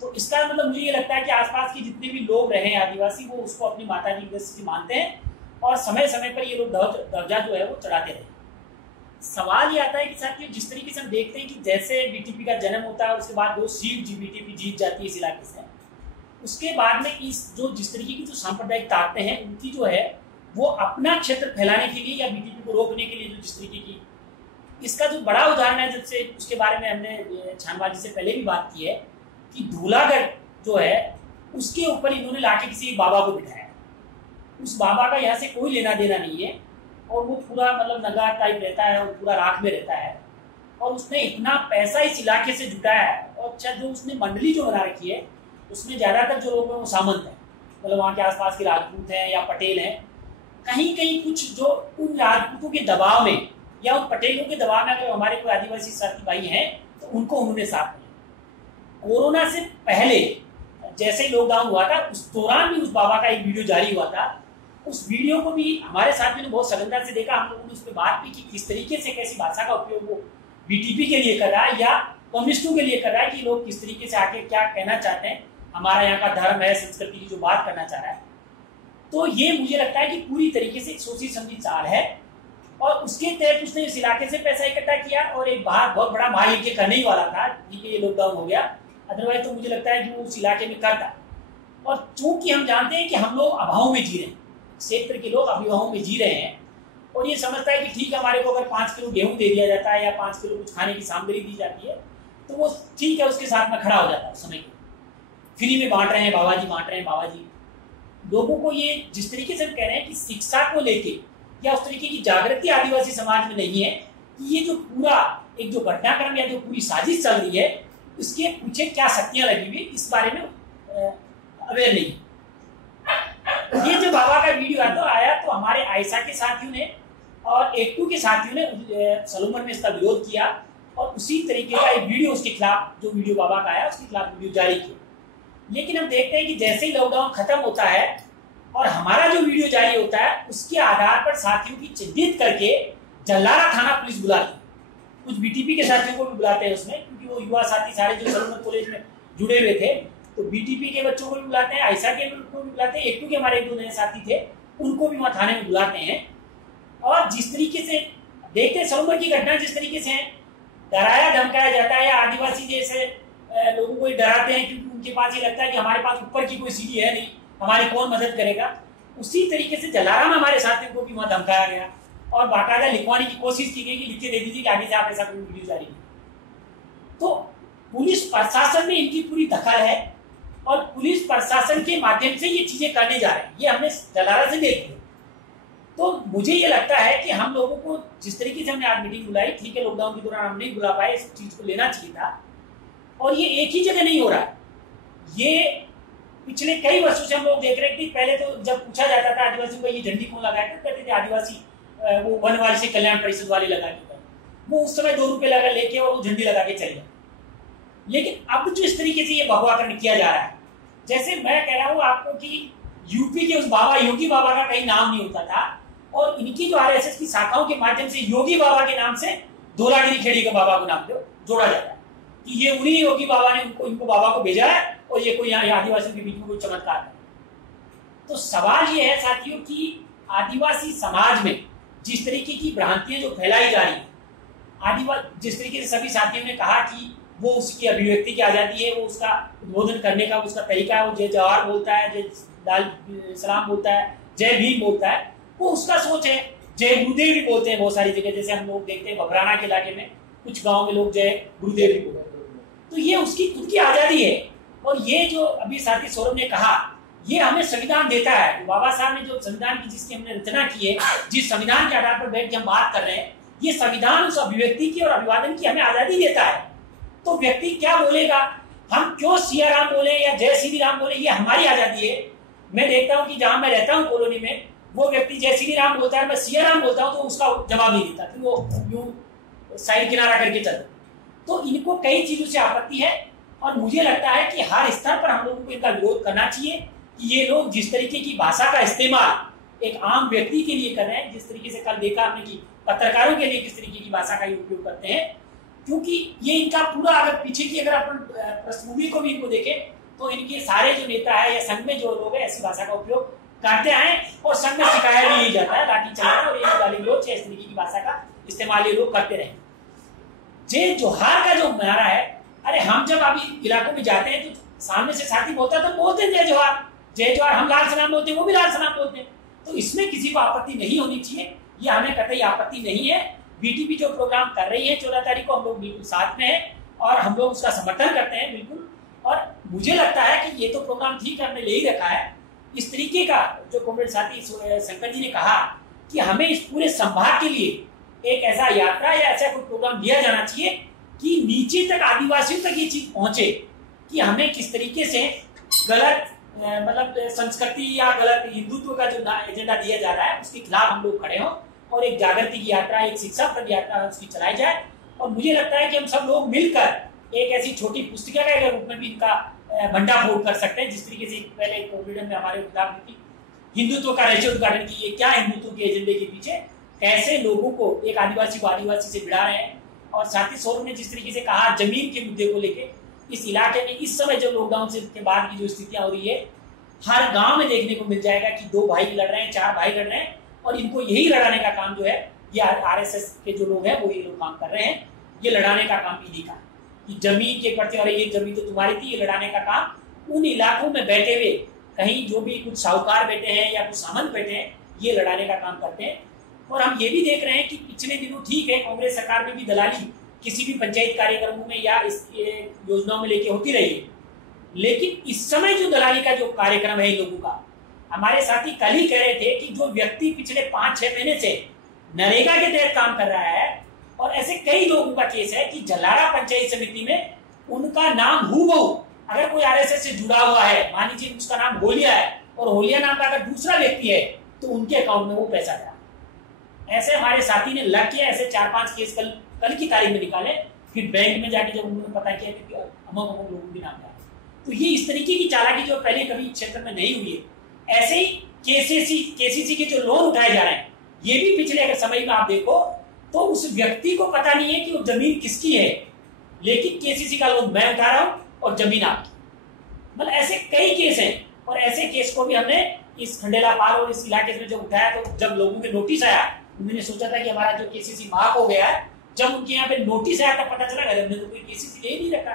तो इसका मतलब मुझे ये लगता है कि आसपास के जितने भी लोग रहे हैं आदिवासी, वो उसको अपनी माता जी की मानते हैं और समय समय पर ये लोग दर्जा जो है वो चढ़ाते रहे। सवाल ये आता है कि साथियों, जिस तरीके से हम देखते हैं कि जैसे बीटीपी का जन्म होता है, उसके बाद 2 सीट बीटीपी जीत जाती है इस इलाके से, उसके बाद में जिस तरीके की जो सांप्रदायिक ताकतें हैं, उनकी जो है वो अपना क्षेत्र फैलाने के लिए या बीटीपी को रोकने के लिए जो जिस तरीके की, इसका जो बड़ा उदाहरण है, जब से उसके बारे में हमने छानबाजी से पहले भी बात की है कि धूलागढ़ जो है उसके ऊपर इन्होंने लाके किसी बाबा को बिठाया। उस बाबा का यहाँ से कोई लेना देना नहीं है और वो पूरा मतलब नगार टाइप रहता है और पूरा राख में रहता है, और उसने इतना पैसा इस इलाके से जुटाया है। और अच्छा, जो उसने मंडली जो बना रखी है, उसमें ज़्यादातर जो लोग हैं वो सामंत हैं, मतलब वहाँ के आसपास के राजपूत हैं या पटेल हैं। कहीं कहीं कुछ जो उन राजपूतों के दबाव में या उन पटेलों के दबाव में अगर हमारे कोई आदिवासी साथी भाई हैं, तो उनको उन्होंने साथ लिया। कोरोना से पहले जैसे ही लॉकडाउन हुआ था, उस दौरान भी उस बाबा का एक वीडियो जारी हुआ था। उस वीडियो को भी हमारे साथियों ने बहुत सघनता से देखा। हम लोगों ने उस पर बात भी की, किस तरीके से कैसी भाषा का उपयोग वो बीटीपी के लिए कर रहा है या कम्युनिस्टों के लिए कर रहा है, कि लोग किस तरीके से आके क्या कहना चाहते हैं, हमारा यहाँ का धर्म है, संस्कृति की जो बात करना चाह रहा है। तो ये मुझे लगता है कि पूरी तरीके से एक सोची समझी चाल है, और उसके तहत उसने इस इलाके से पैसा इकट्ठा किया और एक बाहर बहुत बड़ा महायज्ञ करने ही वाला था। ठीक है, ये लॉकडाउन हो गया, अदरवाइज तो मुझे लगता है कि वो उस इलाके में करता। और चूंकि हम जानते हैं कि हम लोग अभाव में जी रहे हैं, क्षेत्र के लोग अभिभावों में जी रहे हैं, और ये समझता है कि ठीक है, हमारे को अगर 5 किलो गेहूं दे दिया जाता है या 5 किलो कुछ खाने की सामग्री दी जाती है, तो वो ठीक है, उसके साथ में खड़ा हो जाता है। समय के फ्री में बांट रहे हैं बाबा जी, बांट रहे हैं बाबा जी। लोगों को ये जिस तरीके से हम कह रहे हैं कि शिक्षा को लेके या उस तरीके की जागृति आदिवासी समाज में नहीं है, कि ये जो पूरा एक जो घटनाक्रम या जो पूरी साजिश चल रही है, इसके पीछे क्या शक्तियां लगी हुई, इस बारे में अवेयर नहीं। ये जो बाबा का वीडियो आया तो हमारे आयशा के साथियों ने और एक्टू के साथियों ने सलोमन में इसका विरोध किया, और उसी तरीके का एक वीडियो उसके खिलाफ, जो वीडियो बाबा का आया उसके खिलाफ वीडियो जारी किया। लेकिन हम देखते हैं कि जैसे ही लॉकडाउन खत्म होता है और हमारा जो वीडियो जारी होता है, उसके आधार पर साथियों की चिन्हित करके जल्लारा थाना पुलिस बुलाती है। कुछ बीटीपी के साथियों को भी बुलाते हैं उसमें, क्योंकि वो युवा साथी सारे जो सलोमन कॉलेज में जुड़े हुए थे, तो बीटीपी के बच्चों को भी बुलाते हैं, आयशा के को भी बुलाते हैं, एक्टू के हमारे 1-2 नए साथी थे, उनको भी वहाँ थाने में बुलाते हैं। और जिस तरीके से देखते हैं सलोमन की घटना, जिस तरीके से डराया धमकाया जाता है, या आदिवासी जैसे लोगों को डराते हैं, क्योंकि उनके पास ये लगता है कि हमारे पास ऊपर की कोई सीढ़ी है नहीं, हमारी कौन मदद करेगा। उसी तरीके से जलाराम में हमारे साथियों को भी वहाँ धमकाया गया और बाकायदा लिखवाने की कोशिश की गई कि लिख के दे दीजिए कि आगे से आप ऐसा कोई वीडियो जारी नहीं। तो पुलिस प्रशासन में इनकी पूरी दखल है, और पुलिस प्रशासन के माध्यम से ये चीजें करने जा रहे हैं, ये हमने जलारा से देख लिया। तो मुझे ये लगता है कि हम लोगों को जिस तरीके से हमने आज मीटिंग बुलाई, ठीक है, लॉकडाउन के दौरान हम नहीं बुला पाए, इस चीज को लेना चाहिए था। और ये एक ही जगह नहीं हो रहा है, ये पिछले कई वर्षों से हम लोग देख रहे हैं कि पहले तो जब पूछा जाता था आदिवासियों को ये झंडी कौन लगाया, तो कहते थे आदिवासी वो वनवासी से कल्याण परिषद वाले लगा के, वो उस समय 2 रुपए लगा लेके और वो झंडी लगा के चले जाते। लेकिन अब जो इस तरीके से ये भगवाकरण किया जा रहा है, जैसे मैं कह रहा हूँ आपको कि यूपी के उस बाबा योगी बाबा का कहीं नाम नहीं होता था, और इनकी जो आरएसएस की शाखाओं के माध्यम से योगी बाबा के नाम से धोलागिरी खेड़ी के बाबा को नाम जोड़ा जाता है कि ये उन्हीं योगी बाबा ने इनको बाबा को भेजा है, और ये कोई यहाँ आदिवासियों के बीच में कोई चमत्कार है। तो सवाल ये है साथियों कि आदिवासी समाज में जिस तरीके की भ्रांतियां जो फैलाई जा रही है, जिस तरीके से सभी साथियों ने कहा कि वो उसकी अभिव्यक्ति की आजादी है, वो उसका उद्बोधन करने का उसका तरीका है, वो जय जवाहर बोलता है, जय लाल सलाम बोलता है, जय भीम बोलता है, वो उसका सोच है। जय गुरुदेव भी बोलते हैं बहुत सारी जगह, जैसे हम लोग देखते हैं बबराना के इलाके में कुछ गाँव में लोग जय गुरुदेव भी बोलते हैं। तो ये उसकी खुद की आजादी है, और ये जो अभी साथी सौरभ ने कहा, ये हमें संविधान देता है। बाबा साहब ने जो संविधान की जिसकी हमने रचना की है, जिस संविधान के आधार पर बैठ के हम बात कर रहे हैं, ये संविधान उस अभिव्यक्ति की और अभिवादन की हमें आजादी देता है। तो व्यक्ति क्या बोलेगा, हम क्यों सिया राम बोले या जय श्री राम बोले, ये हमारी आजादी है। मैं देखता हूँ कि जहां मैं रहता हूँ कॉलोनी में, वो व्यक्ति जय श्री राम बोलता है, मैं सिया राम बोलता हूँ तो उसका जवाब नहीं देता, फिर वो यूं साइड किनारा करके चलता। तो इनको कई चीजों से आपत्ति है और मुझे लगता है कि हर स्तर पर हम लोगों को इनका विरोध करना चाहिए कि ये लोग जिस तरीके की भाषा का इस्तेमाल एक आम व्यक्ति के लिए कर रहे हैं, जिस तरीके से कल देखा हमने कि पत्रकारों के लिए किस तरीके की भाषा का उपयोग करते हैं, क्योंकि ये इनका पूरा अगर पीछे की अगर अपन पृष्ठभूमि को भी इनको देखें तो इनके सारे जो नेता है या संघ में जो लोग हैं ऐसी भाषा का उपयोग करते आए और संघ में सिखाया भी नहीं जाता है, लाठी चलाना और ये गाली गलौज इस तरीके की भाषा का इस्तेमाल ये लोग करते रहे। जय जोहार का जो नारा है, अरे हम जब अभी इलाकों में जाते हैं तो सामने से साथी बोलता है तो बोलते हैं जय जोहार, जय जोहार। हम लाल सलाम बोलते हैं, वो भी लाल सलाम बोलते हैं। तो इसमें किसी को आपत्ति नहीं होनी चाहिए, ये हमें कतई आपत्ति नहीं है। बीटीपी जो प्रोग्राम कर रही है 14 तारीख को, हम लोग बिल्कुल साथ में हैं और हम लोग उसका समर्थन करते हैं बिल्कुल। और मुझे लगता है कि ये तो प्रोग्राम ठीक है, हमने ले ही रखा है। इस तरीके का जो कॉमरेड साथी शंकर जी ने कहा कि हमें इस पूरे संभाग के लिए एक ऐसा यात्रा या ऐसा कोई प्रोग्राम दिया जाना चाहिए कि नीचे तक आदिवासियों तक ये चीज पहुंचे कि हमें किस तरीके से गलत मतलब संस्कृति या गलत हिंदुत्व का जो एजेंडा दिया जा रहा है उसके खिलाफ हम लोग खड़े हों और एक जागृति की यात्रा, एक शिक्षाप्रद यात्रा उसकी चलाई जाए। और मुझे लगता है कि हम सब लोग मिलकर एक ऐसी छोटी पुस्तिका के रूप में भी इनका भंडाफोड़ कर सकते हैं, जिस तरीके से पहले कोविड में हमारे किताब थी हिंदुत्व का रहस्य उद्घाटन की, ये क्या हिंदुत्व के एजेंडे के पीछे कैसे लोगों को एक आदिवासी को आदिवासी से भिड़ा रहे हैं। और साथी सौरभ ने जिस तरीके से कहा जमीन के मुद्दे को लेके, इस इलाके में इस समय जो लॉकडाउन से के बाद की जो स्थितियां हो रही है, हर गांव में देखने को मिल जाएगा कि 2 भाई लड़ रहे हैं, 4 भाई लड़ रहे हैं और इनको यही लड़ाने का काम जो है ये आरएसएस के जो लोग हैं वो ये लोग काम कर रहे हैं। ये लड़ाने का काम इन्हीं का कि जमीन के प्रति, और ये जमीन तो तुम्हारी थी, ये लड़ाने का काम उन इलाकों में बैठे हुए कहीं जो भी कुछ साहूकार बैठे हैं या कुछ सामंत बैठे हैं, ये लड़ाने का काम करते हैं। और हम ये भी देख रहे हैं कि पिछले दिनों ठीक है कांग्रेस सरकार में भी दलाली किसी भी पंचायत कार्यक्रमों में या इस योजनाओं में लेके होती रही है, लेकिन इस समय जो दलाली का जो कार्यक्रम है इन लोगों का, हमारे साथी कल ही कह रहे थे कि जो व्यक्ति पिछले 5-6 महीने से नरेगा के तहत काम कर रहा है, और ऐसे कई लोगों का केस है कि जलारा पंचायत समिति में उनका नाम हूबहू अगर कोई आरएसएस से जुड़ा हुआ है, मान लीजिए उसका नाम होलिया है और होलिया नाम का अगर दूसरा व्यक्ति है तो उनके अकाउंट में वो पैसा गया। ऐसे हमारे साथी ने लग किया, ऐसे 4-5 केस कल की तारीख में निकाले, फिर बैंक में जाके जब उन्होंने पता किया कि अमुक लोगों के नाम आया। तो ये इस तरीके की चालाकी जो पहले कभी क्षेत्र में नहीं हुई है। ऐसे ही केसीसी के जो लोन उठाए जा रहे हैं, ये भी पिछले अगर समय में आप देखो तो उस व्यक्ति को पता नहीं है कि वो जमीन किसकी है, लेकिन केसीसी का लोन मैं उठा रहा हूं और जमीन आपकी। मतलब ऐसे कई केस हैं और ऐसे केस को भी हमने इस खंडेला पार और इस इलाके में जब उठाया तो जब लोगों के नोटिस आया, उन्होंने सोचा था कि हमारा जो केसीसी माफ हो गया है, जब उनके यहाँ पे नोटिस आया तब पता चला हमने तो कोई केसीसी ले नहीं रखा।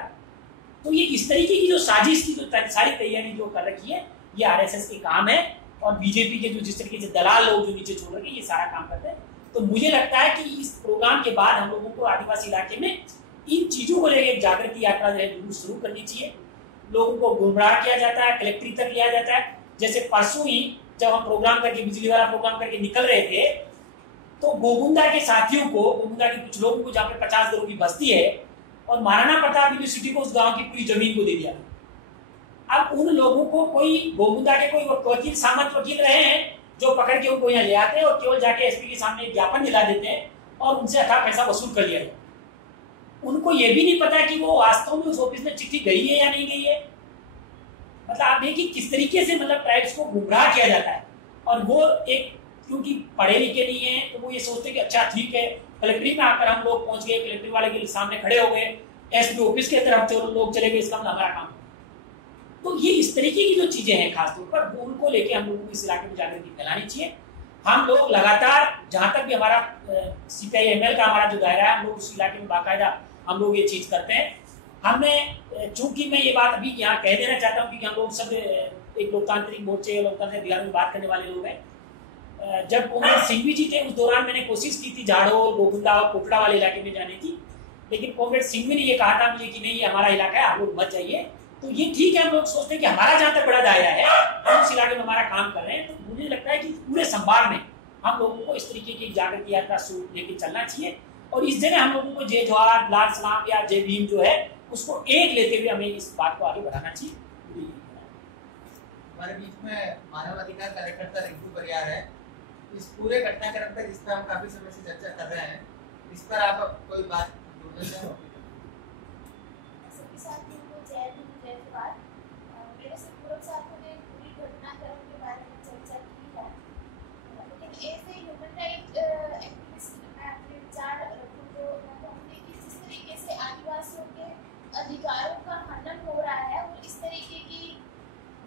तो ये इस तरीके की जो साजिश की जो सारी तैयारी जो कर रखी है, ये आरएसएस के काम है और बीजेपी के जो जिस तरीके से दलाल लोग जो नीचे छोड़ रखे ये सारा काम करते हैं। तो मुझे लगता है कि इस प्रोग्राम के बाद हम लोगों को आदिवासी इलाके में इन चीजों को लेकर एक जागृति यात्रा जो है जरूर शुरू करनी चाहिए। लोगों को गुमराह किया जाता है, कलेक्ट्री तक लिया जाता है। जैसे परसों ही जब हम प्रोग्राम करके बिजली वाला प्रोग्राम करके निकल रहे थे तो गोगुंदा के साथियों को, गोगुंदा के कुछ लोगों को जहाँ पे 50 घरों की बस्ती है और महाराणा प्रताप यूनिवर्सिटी को उस गांव की पूरी जमीन को दे दिया। अब उन लोगों को कोई गोगुंदा के कोई वकील सामंत वकील रहे हैं जो पकड़ के उनको यहाँ ले आते हैं और केवल जाके एसपी के सामने एक ज्ञापन दिला देते हैं और उनसे अथाह पैसा वसूल कर लिया जाए। उनको ये भी नहीं पता कि वो वास्तव में उस ऑफिस में चिट्ठी गई है या नहीं गई है। मतलब आप देखिए किस तरीके से मतलब ट्राइब्स को गुमराह किया जाता है। और वो एक क्योंकि पढ़े लिखे नहीं है तो वो ये सोचते हैं कि अच्छा ठीक है, कलेक्ट्री में आकर हम लोग पहुंच गए, कलेक्ट्री वाले के सामने खड़े हो गए, एसपी ऑफिस के तरफ लोग चले गए, इसका मतलब हमारा काम। तो ये इस तरीके की जो चीजें हैं खासतौर पर उनको लेके हम लोगों को इस इलाके में जागृति फैलानी चाहिए। हम लोग लगातार जहां तक भी हमारा CPI-ML का हमारा जो दायरा है, हम लोग उस इलाके में बाकायदा हम लोग ये चीज करते हैं। हमने चूंकि मैं ये बात अभी यहाँ कह देना चाहता हूँ क्योंकि हम लोग सब एक लोकतांत्रिक मोर्चे लोकतांत्रिक बिहार में बात करने वाले लोग हैं। जब कॉमरेड सिंघवी जी थे उस दौरान मैंने कोशिश की थी झाड़ो, गोगुंदा और कोटड़ा वाले इलाके में जाने की, लेकिन कॉमरेड सिंघवी ने ये कहा था मुझे कि नहीं ये हमारा इलाका है, आप लोग मत जाइए, तो ये ठीक है, हम लोग सोचते हैं कि हमारा जहाँ तक बड़ा दायरा है हम उस इलाके में हमारा काम कर रहे हैं। तो मुझे लगता है कि पूरे संभाग में हम लोगों को इस तरीके की जागृति यात्रा शुरू लेके चलना चाहिए और इस जगह हम लोगों को जय जवाहर, लाल सलाम या जय भीम जो है उसको एक लेते हुए हमें इस बात को आगे बढ़ाना चाहिए। हमारे बीच में मानव अधिकार कार्यकर्ता रिंकू परियार है। इस पूरे घटनाक्रम पर जिस पर हम काफी समय से चर्चा कर रहे हैं, इस पर आप कोई बात जोड़ना चाहो? सभी साथियों को जय भीम, जय जवाहर। मेरे से पूर्व साथियों ने पूरी घटनाक्रम के बारे में चर्चा की है, लेकिन as a human right activist मैं अपने विचार रखूं तो मैं कहूँगी कि जिस तरीके से आदिवासियों के अधिकारों का हनन हो रहा है और इस तरीके की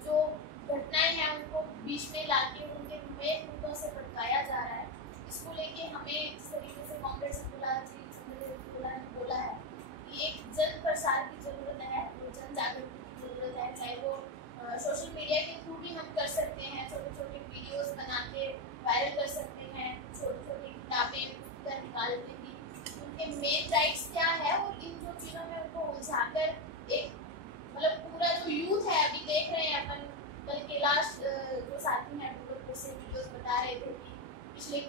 जो घटनाएं हैं उनको बीच में लाके उनके विवेक मुद्दों से भटकाया जा रहा है, इसको लेके हमें जिस तरीके से कांग्रेस ने बोला है कि एक जन प्रसार की जरूरत है, जन जागृति की जरूरत है, चाहे वो सोशल मीडिया के थ्रू भी हम कर सकते हैं, छोटे छोटे वीडियोस बना के वायरल कर सकते हैं, छोटी छोटी किताबें पुस्तकें निकाल के भी उनके मेन राइट्स क्या है और इन जो चीज़ों में उनको उलझाकर एक मतलब पूरा जो यूथ है, अभी देख रहे हैं अपन कल कैलाश जो साथी हैं डूंगरपुर से वीडियोस बता रहे थे कि पिछले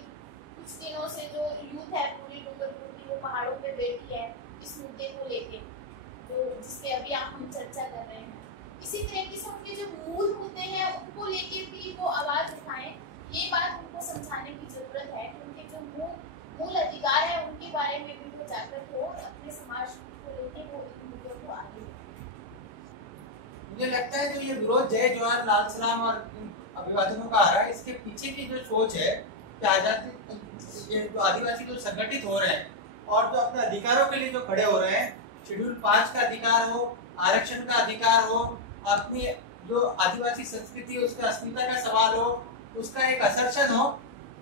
कुछ दिनों से जो यूथ है पूरी डूंगरपुर की वो पहाड़ों पे बैठी है इस मुद्दे को लेके, तो जिसपे अभी हम चर्चा कर रहे हैं। इसी तरीके से उनके जो मूल मुद्दे हैं उनको लेके भी वो आवाज उठाएं, ये बात उनको समझाने की जरूरत है कि उनके जो मूल अधिकार है उनके बारे में भी वो जागरूक हो और अपने समाज को लेके वो इन मुद्दों को आगे। मुझे लगता है जो ये विरोध जय जवाहर, लाल सलाम और अभिवादनों का आ रहा है, इसके पीछे की जो सोच है कि आजादी, ये जो आदिवासी जो संगठित हो रहे हैं और जो अपने अधिकारों के लिए जो खड़े हो रहे हैं, शेड्यूल 5 का अधिकार हो, आरक्षण का अधिकार हो, अपनी जो आदिवासी संस्कृति उसका अस्मिता का सवाल हो, उसका एक असर्शन हो,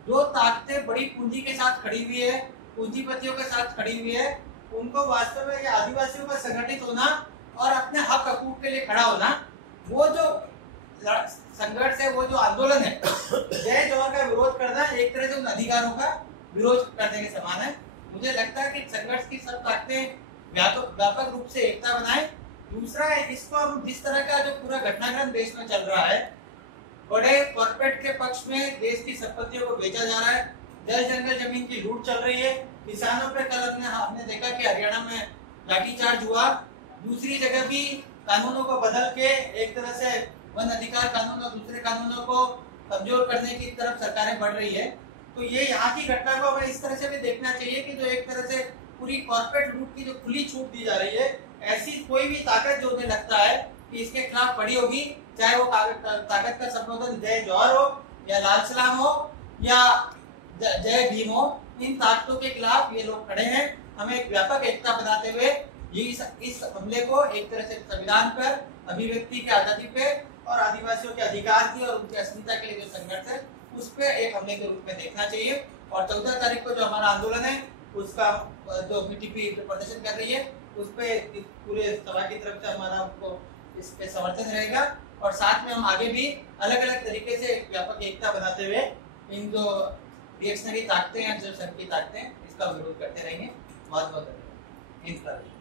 जो ताकतें बड़ी पूंजी के साथ खड़ी हुई है, पूंजीपतियों के साथ खड़ी हुई है, उनको वास्तव में आदिवासियों का संगठित होना और अपने हक हकूक के लिए खड़ा होना, वो जो संघर्ष है, वो जो आंदोलन है, जय जवाहर का विरोध करना एक तरह से उन अधिकारों का विरोध करने के समान है। मुझे लगता है कि संघर्ष की सब ताकतें व्यापक रूप से एकता बनाए। दूसरा है, इसको हम जिस तरह का जो पूरा घटनाक्रम देश में चल रहा है, बड़े कॉर्पोरेट के पक्ष में देश की संपत्तियों को बेचा जा रहा है, जल जंगल जमीन की लूट चल रही है, किसानों पे कल हमने देखा कि हरियाणा में लाठीचार्ज हुआ, दूसरी जगह भी कानूनों को बदल के एक तरह से वन अधिकार कानून और दूसरे कानूनों को कमजोर करने की तरफ सरकारें बढ़ रही है। तो ये यहाँ की घटना को हमें इस तरह से भी देखना चाहिए कि जो एक तरह से पूरी कॉर्पोरेट लूट की जो खुली छूट दी जा रही है, ऐसी कोई भी ताकत जो उन्हें लगता है कि इसके खिलाफ खड़ी होगी, चाहे वो ताकत का संबोधन जय जवाहर हो या लाल सलाम हो या जय भीम हो, इन ताकतों के खिलाफ ये लोग खड़े हैं। हमें एक व्यापक एकता बनाते हुए ये इस हमले को एक तरह से संविधान पर, अभिव्यक्ति की आजादी पे और आदिवासियों के अधिकार की और उनकी अस्मिता के लिए जो संघर्ष है उस पे एक हमले के रूप में देखना चाहिए। और 14 तारीख को जो हमारा आंदोलन है उसका जो बीटीपी प्रदर्शन कर रही है उस पे पूरे सभा की तरफ से हमारा उनको इस पे समर्थन रहेगा और साथ में हम आगे भी अलग अलग तरीके से व्यापक एकता बनाते हुए इन जो रिएक्शनरी ताकतें हैं, जो संघ की ताकतें हैं, इसका विरोध करते रहेंगे। बहुत बहुत धन्यवाद।